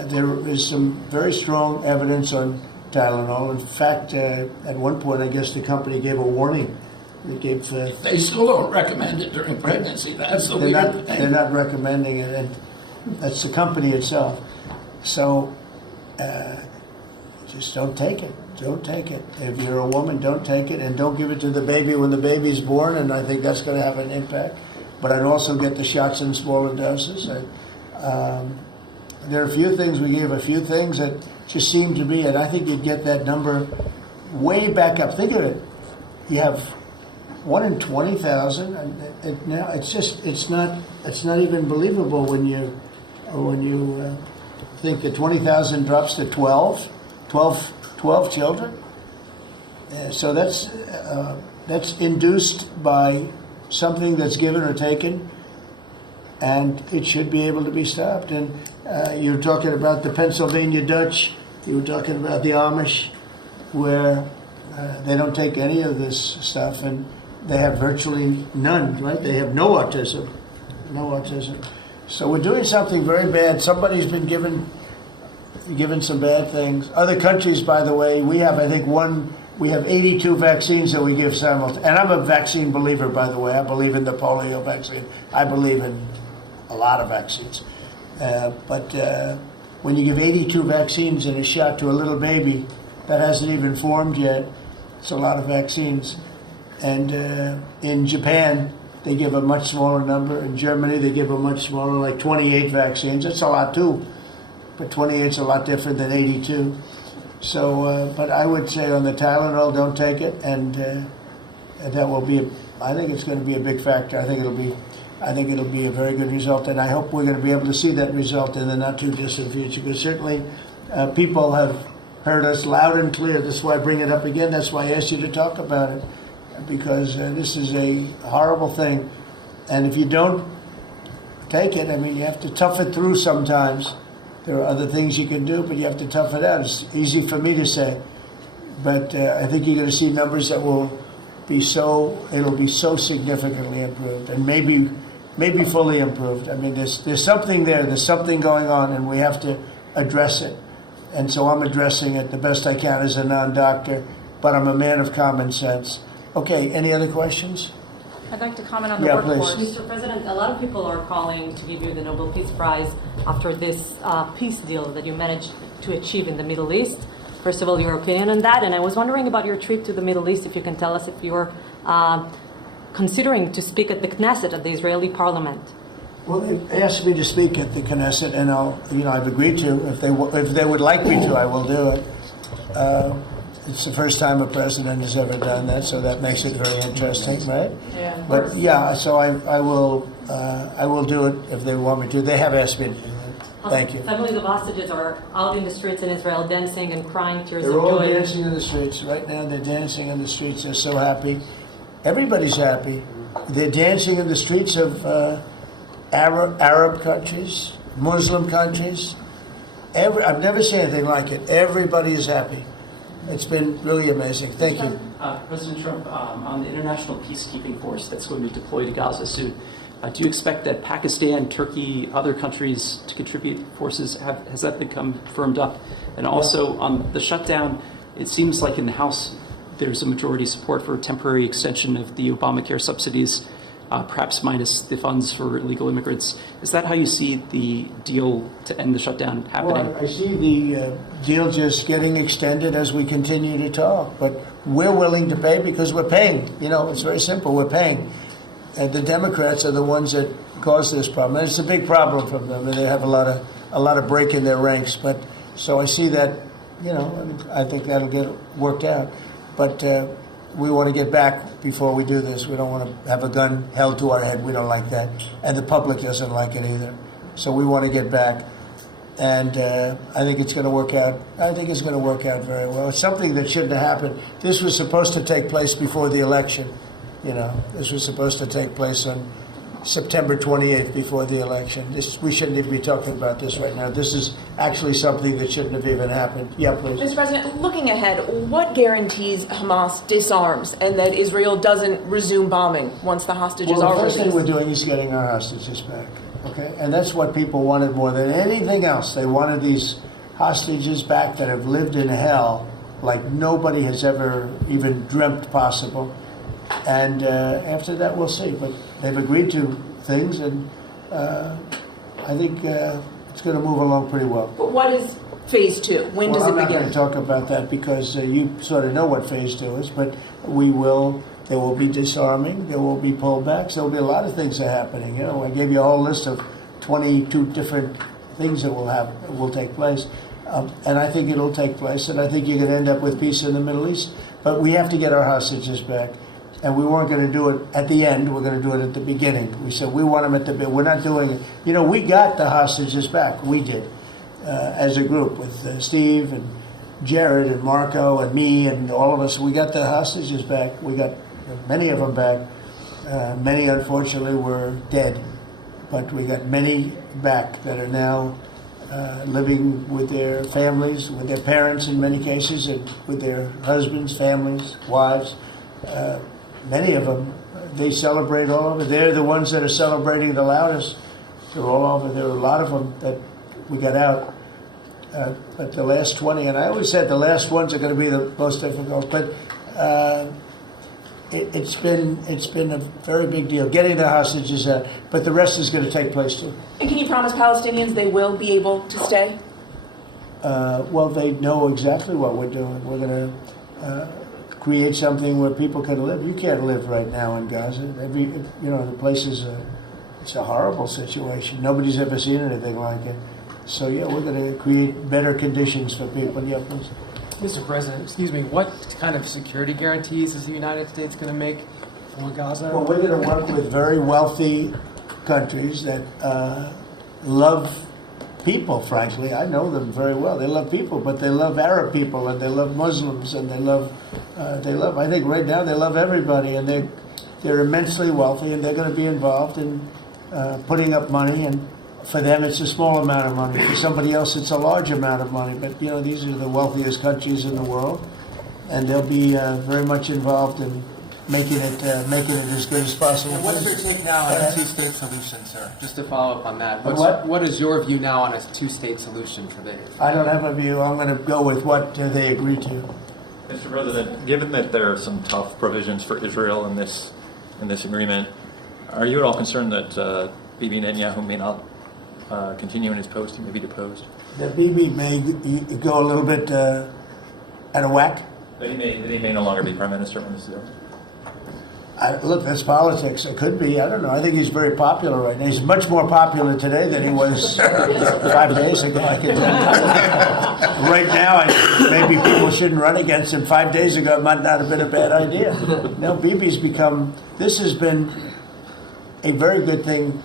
there is some very strong evidence on Tylenol. In fact, at one point, I guess the company gave a warning. They still don't recommend it during pregnancy. That's the weird thing. They're not recommending it, and that's the company itself. So just don't take it. Don't take it. If you're a woman, don't take it, and don't give it to the baby when the baby's born, and I think that's going to have an impact. But I'd also get the shots in smaller doses. There are a few things, we gave a few things that just seem to be, and I think you'd get that number way back up. Think of it. You have 1 in 20,000, and now it's not even believable when you think that 20,000 drops to 12 children. So that's induced by something that's given or taken, and it should be able to be stopped. And you're talking about the Pennsylvania Dutch, you were talking about the Amish, where they don't take any of this stuff, and they have virtually none, right? They have no autism. So we're doing something very bad. Somebody's been given some bad things. Other countries, by the way, we have 82 vaccines that we give simultaneously. And I'm a vaccine believer, by the way. I believe in the polio vaccine. I believe in a lot of vaccines. But when you give 82 vaccines in a shot to a little baby that hasn't even formed yet, it's a lot of vaccines. And in Japan, they give a much smaller number. In Germany, they give a much smaller, like 28 vaccines. That's a lot too. But 28 is a lot different than 82. So, but I would say on the Tylenol, don't take it. And that will be, I think it's going to be a big factor. I think it'll be a very good result. And I hope we're going to be able to see that result in the not too distant future. Because certainly people have heard us loud and clear. That's why I bring it up again. That's why I asked you to talk about it. Because this is a horrible thing. And if you don't take it, I mean, you have to tough it through sometimes. There are other things you can do, but you have to tough it out. It's easy for me to say. But I think you're going to see numbers that it'll be so significantly improved, and maybe fully improved. I mean, there's something there. There's something going on, and we have to address it. And so I'm addressing it the best I can as a non-doctor, but I'm a man of common sense. Okay, any other questions? I'd like to comment on the workforce. Mr. President, a lot of people are calling to give you the Nobel Peace Prize after this peace deal that you managed to achieve in the Middle East. First of all, your opinion on that, and I was wondering about your trip to the Middle East, if you can tell us if you're considering to speak at the Knesset, at the Israeli parliament. Well, they asked me to speak at the Knesset, and I've agreed to. If they would like me to, I will do it. it's the first time a president has ever done that, so that makes it very interesting, right? Yeah. But yeah, so I will do it if they want me to. They have asked me to do that. Thank you. Families of hostages are out in the streets in Israel dancing and crying tears They're of all joy. dancing in the streets right now. They're dancing in the streets. They're so happy. Everybody's happy. They're dancing in the streets of Arab countries, Muslim countries. I've never seen anything like it. Everybody is happy. It's been really amazing. Thank you. President Trump, on the international peacekeeping force that's going to be deployed to Gaza soon, do you expect that Pakistan, Turkey, other countries to contribute forces? Has that become firmed up? And also on the shutdown, it seems like in the House there's a majority support for a temporary extension of the Obamacare subsidies, perhaps minus the funds for illegal immigrants. Is that how you see the deal to end the shutdown happening? Well, I see the deal just getting extended as we continue to talk. But we're willing to pay because we're paying. You know, it's very simple. We're paying. And the Democrats are the ones that cause this problem. And it's a big problem for them. And they have a lot of break in their ranks. But so I see that, you know, I think that'll get worked out. But we want to get back before we do this. We don't want to have a gun held to our head. We don't like that. And the public doesn't like it either. So we want to get back. And I think it's going to work out. I think it's going to work out very well. It's something that shouldn't have happened. This was supposed to take place before the election. You know, this was supposed to take place on September 28th before the election. We shouldn't even be talking about this right now. This is actually something that shouldn't have even happened. Yeah, please. Mr. President, looking ahead, what guarantees Hamas disarms and that Israel doesn't resume bombing once the hostages Well, are the first released? thing we're doing is getting our hostages back. Okay, and that's what people wanted more than anything else. They wanted these hostages back that have lived in hell like nobody has ever even dreamt possible. And after that, we'll see. But they've agreed to things, and I think it's going to move along pretty well. But what is phase two? When does it I'm not begin? going to talk about that because you sort of know what phase two is, but there will be disarming, there will be pullbacks, there will be a lot of things that are happening. You know, I gave you a whole list of 22 different things that will take place. And I think it'll take place, and I think you're going to end up with peace in the Middle East. But we have to get our hostages back. And we weren't going to do it at the end. We're going to do it at the beginning. We said we want them at the beginning. We're not doing it. You know, we got the hostages back. We did, as a group, with Steve and Jared and Marco and me and all of us. We got the hostages back. We got many of them back. Many, unfortunately, were dead. But we got many back that are now living with their families, with their parents in many cases, and with their husbands, families, wives. Many of them, they celebrate all over. They're the ones that are celebrating the loudest. They're all over. There are a lot of them that we got out. But the last 20, and I always said the last ones are going to be the most difficult. But it's been a very big deal getting the hostages out. But the rest is going to take place too. And can you promise Palestinians they will be able to stay? Well, they know exactly what we're doing. We're going to create something where people can live. You can't live right now in Gaza. The place is it's a horrible situation. Nobody's ever seen anything like it. So yeah, we're going to create better conditions for people. Yeah, please. Mr. President, excuse me, what kind of security guarantees is the United States going to make for Gaza? Well, we're going to work with very wealthy countries that love people, frankly. I know them very well. They love people, but they love Arab people, and they love Muslims, and they love, I think right now they love everybody, and they're immensely wealthy, and they're going to be involved in putting up money, and for them it's a small amount of money. For somebody else it's a large amount of money, but these are the wealthiest countries in the world, and they'll be very much involved in making it as good as possible. And what's your take now on a two-state solution, sir? Just to follow up on that. What? What is your view now on a two-state solution for the... I don't have a view. I'm going to go with what they agreed to. Mr. President, given that there are some tough provisions for Israel in this agreement, are you at all concerned that Bibi Netanyahu may not continue in his post? He may be deposed. That Bibi may go a little bit out of whack? That he may no longer be prime minister when this is over? Look, that's politics. It could be. I don't know. I think he's very popular right now. He's much more popular today than he was 5 days ago. I can tell you. Right now, maybe people shouldn't run against him. 5 days ago, it might not have been a bad idea. No, Bibi's become. This has been a very good thing.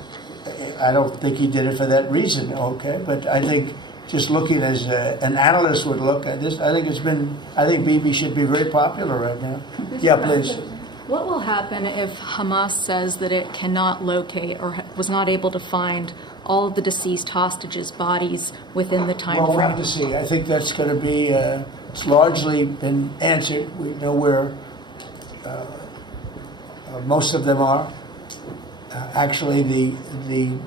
I don't think he did it for that reason. Okay, but I think just looking as an analyst would look at this, I think Bibi should be very popular right now. Yeah, please. What will happen if Hamas says that it cannot locate or was not able to find all of the deceased hostages' bodies within the time Well, we'll frame? have to see. I think that's going to be, it's largely been answered. We know where most of them are. Actually, the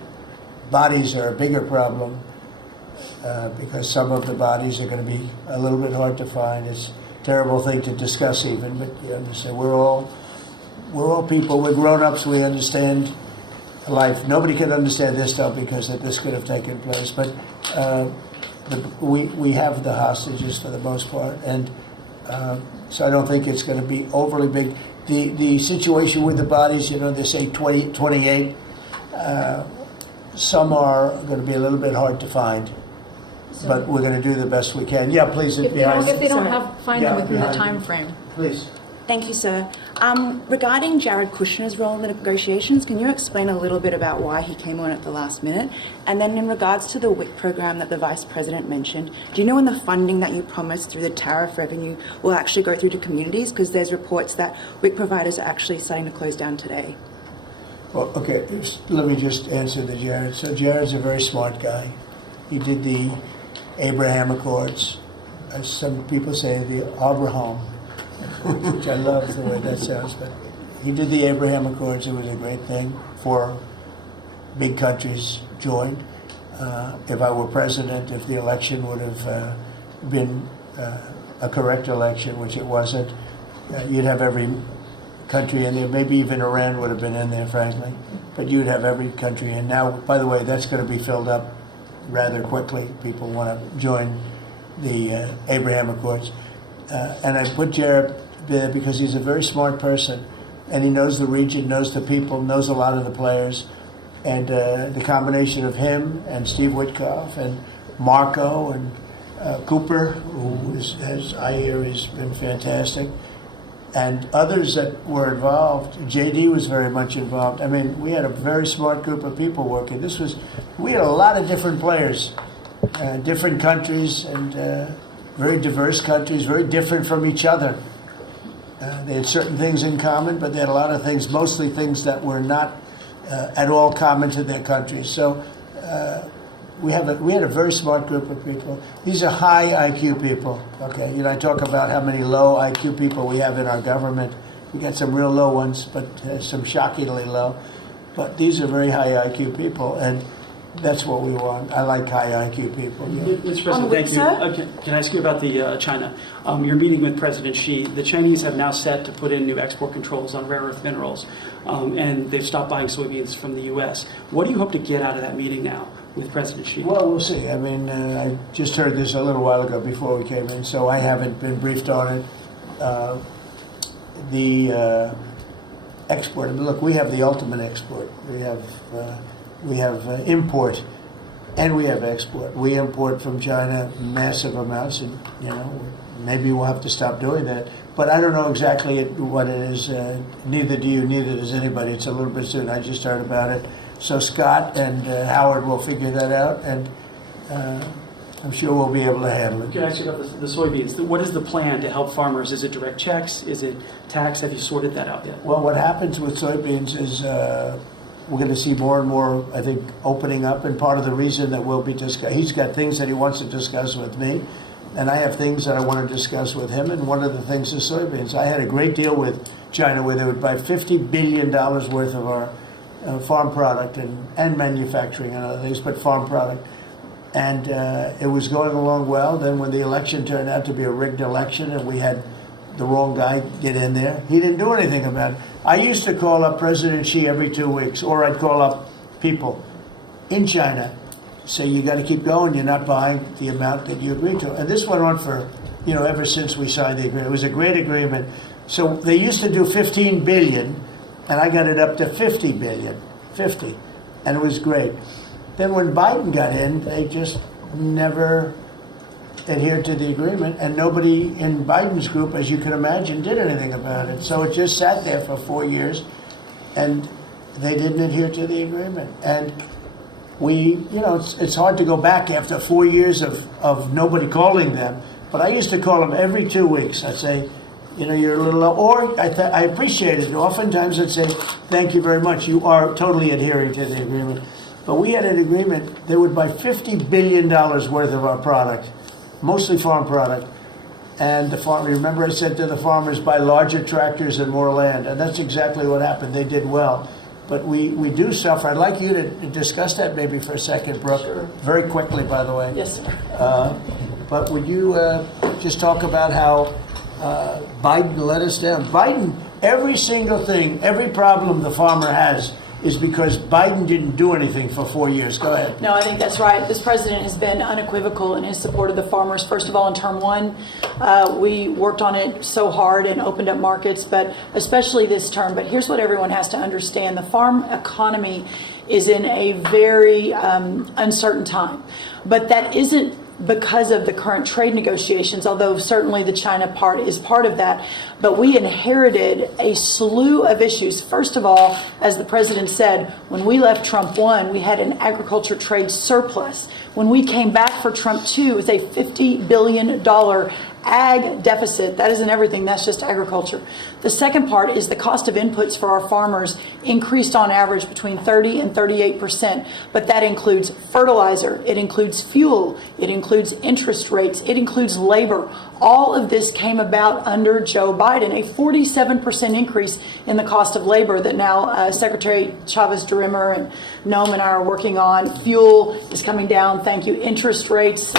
bodies are a bigger problem because some of the bodies are going to be a little bit hard to find. It's a terrible thing to discuss even, but you understand, we're all people, we're grown-ups, we understand life. Nobody can understand this stuff because this could have taken place, but we have the hostages for the most part, and so I don't think it's going to be overly big. The situation with the bodies, they say 28. Some are going to be a little bit hard to find, but we're going to do the best we can. Yeah, please. If they don't find them within the time frame. Please. Thank you, sir. Regarding Jared Kushner's role in the negotiations, can you explain a little bit about why he came on at the last minute? And then in regards to the WIC program that the Vice President mentioned, do you know when the funding that you promised through the tariff revenue will actually go through to communities? Because there's reports that WIC providers are actually starting to close down today. Well, okay, let me just answer the Jared. So Jared's a very smart guy. He did the Abraham Accords. As some people say, the Abraham, which I love the way that sounds. But he did the Abraham Accords. It was a great thing. 4 big countries joined. If I were president, if the election would have been a correct election, which it wasn't, you'd have every country in there. Maybe even Iran would have been in there, frankly. But you'd have every country in. Now, by the way, that's going to be filled up rather quickly. People want to join the Abraham Accords. And I put Jared there because he's a very smart person. And he knows the region, knows the people, knows a lot of the players. And the combination of him and Steve Witkoff and Marco and Cooper, who as I hear has been fantastic, and others that were involved. JD was very much involved. I mean, we had a very smart group of people working. We had a lot of different players, different countries, and very diverse countries, very different from each other. They had certain things in common, but they had a lot of things, mostly things that were not at all common to their countries. So we had a very smart group of people. These are high IQ people. Okay, I talk about how many low IQ people we have in our government. We got some real low ones, but some shockingly low. But these are very high IQ people, and that's what we want. I like high IQ people. Yeah. Mr. President, thank you. Can I ask you about the China? You're meeting with President Xi. The Chinese have now set to put in new export controls on rare earth minerals, and they've stopped buying soybeans from the U.S. What do you hope to get out of that meeting now with President Xi? Well, we'll see. I mean, I just heard this a little while ago before we came in, so I haven't been briefed on it. The export. I mean, look, we have the ultimate export. We have import, and we have export. We import from China massive amounts, and maybe we'll have to stop doing that. But I don't know exactly what it is. Neither do you. Neither does anybody. It's a little bit soon. I just heard about it. So Scott and Howard will figure that out, and I'm sure we'll be able to handle it. Can I ask you about the soybeans? What is the plan to help farmers? Is it direct checks? Is it tax? Have you sorted that out yet? Well, what happens with soybeans is we're going to see more and more, I think, opening up, and part of the reason that we'll be he's got things that he wants to discuss with me, and I have things that I want to discuss with him, and one of the things is soybeans. I had a great deal with China where they would buy $50 billion worth of our farm product and manufacturing and other things, but farm product. And it was going along well. Then when the election turned out to be a rigged election and we had the wrong guy get in there, he didn't do anything about it. I used to call up President Xi every 2 weeks, or I'd call up people in China, say, you got to keep going, you're not buying the amount that you agreed to. And this went on for, ever since we signed the agreement. It was a great agreement. So they used to do 15 billion. and I got it up to 50 billion, 50, and it was great. Then when Biden got in, they just never adhered to the agreement, and nobody in Biden's group, as you can imagine, did anything about it. So it just sat there for 4 years, and they didn't adhere to the agreement. And it's hard to go back after 4 years of nobody calling them, but I used to call them every 2 weeks. I'd say, you're a little low, or I appreciate it. Oftentimes I'd say, thank you very much, you are totally adhering to the agreement. But we had an agreement, they would buy $50 billion worth of our product, mostly farm product. And the farmer, remember I said to the farmers, buy larger tractors and more land. And that's exactly what happened. They did well. But we do suffer. I'd like you to discuss that maybe for a second, Brooke. Sure. Very quickly, by the way. Yes, sir. But would you just talk about how Biden let us down? Biden, every single thing, every problem the farmer has is because Biden didn't do anything for 4 years. Go ahead. No, I think that's right. This president has been unequivocal in his support of the farmers. First of all, in term one, we worked on it so hard and opened up markets, but especially this term. But here's what everyone has to understand. The farm economy is in a very uncertain time. But that isn't because of the current trade negotiations, although certainly the China part is part of that. But we inherited a slew of issues. First of all, as the president said, when we left Trump 1, we had an agriculture trade surplus. When we came back for Trump 2, it was a $50 billion ag deficit. That isn't everything, that's just agriculture. The second part is the cost of inputs for our farmers increased on average between 30 and 38%, but that includes fertilizer, it includes fuel, it includes interest rates, it includes labor. All of this came about under Joe Biden, a 47% increase in the cost of labor that now Secretary Chavez-DeRimmer and Noam and I are working on. Fuel is coming down, thank you. Interest rates,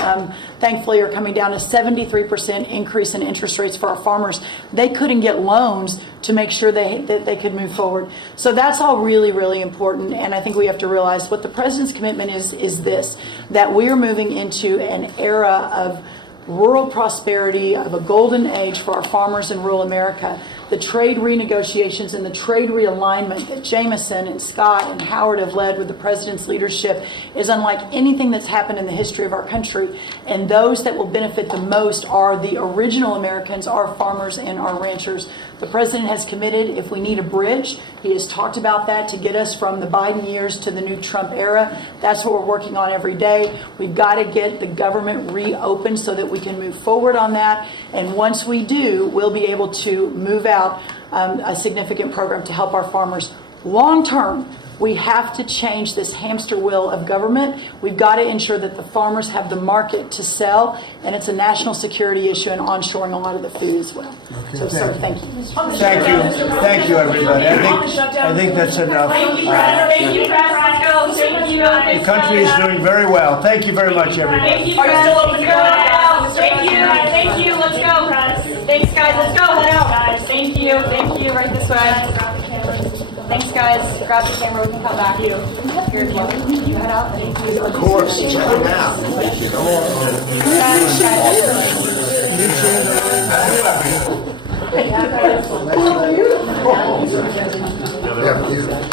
thankfully, are coming down. A 73% increase in interest rates for our farmers. They couldn't get loans to make sure that they could move forward. So that's all really, really important. And I think we have to realize what the president's commitment is this, that we are moving into an era of rural prosperity, of a golden age for our farmers in rural America. The trade renegotiations and the trade realignment that Jameson and Scott and Howard have led with the president's leadership is unlike anything that's happened in the history of our country. And those that will benefit the most are the original Americans, our farmers and our ranchers. The president has committed, if we need a bridge, he has talked about that to get us from the Biden years to the new Trump era. That's what we're working on every day. We've got to get the government reopened so that we can move forward on that. And once we do, we'll be able to move out a significant program to help our farmers. Long term, we have to change this hamster wheel of government. We've got to ensure that the farmers have the market to sell, and it's a national security issue and onshoring a lot of the food as well. Okay, So, sir, thank you. Thank you, everybody. I think that's enough. Thank you, The country is doing very well. Thank you very much, everybody. Thank you, guys. Thank you. Let's go, guys. Thanks, guys. Let's go. Head out, guys. Thank you. Right this way. Thanks, guys. Grab the camera. We can come back. You're welcome. You head out. Thank you. Of course. Check them out. Come on. Yeah,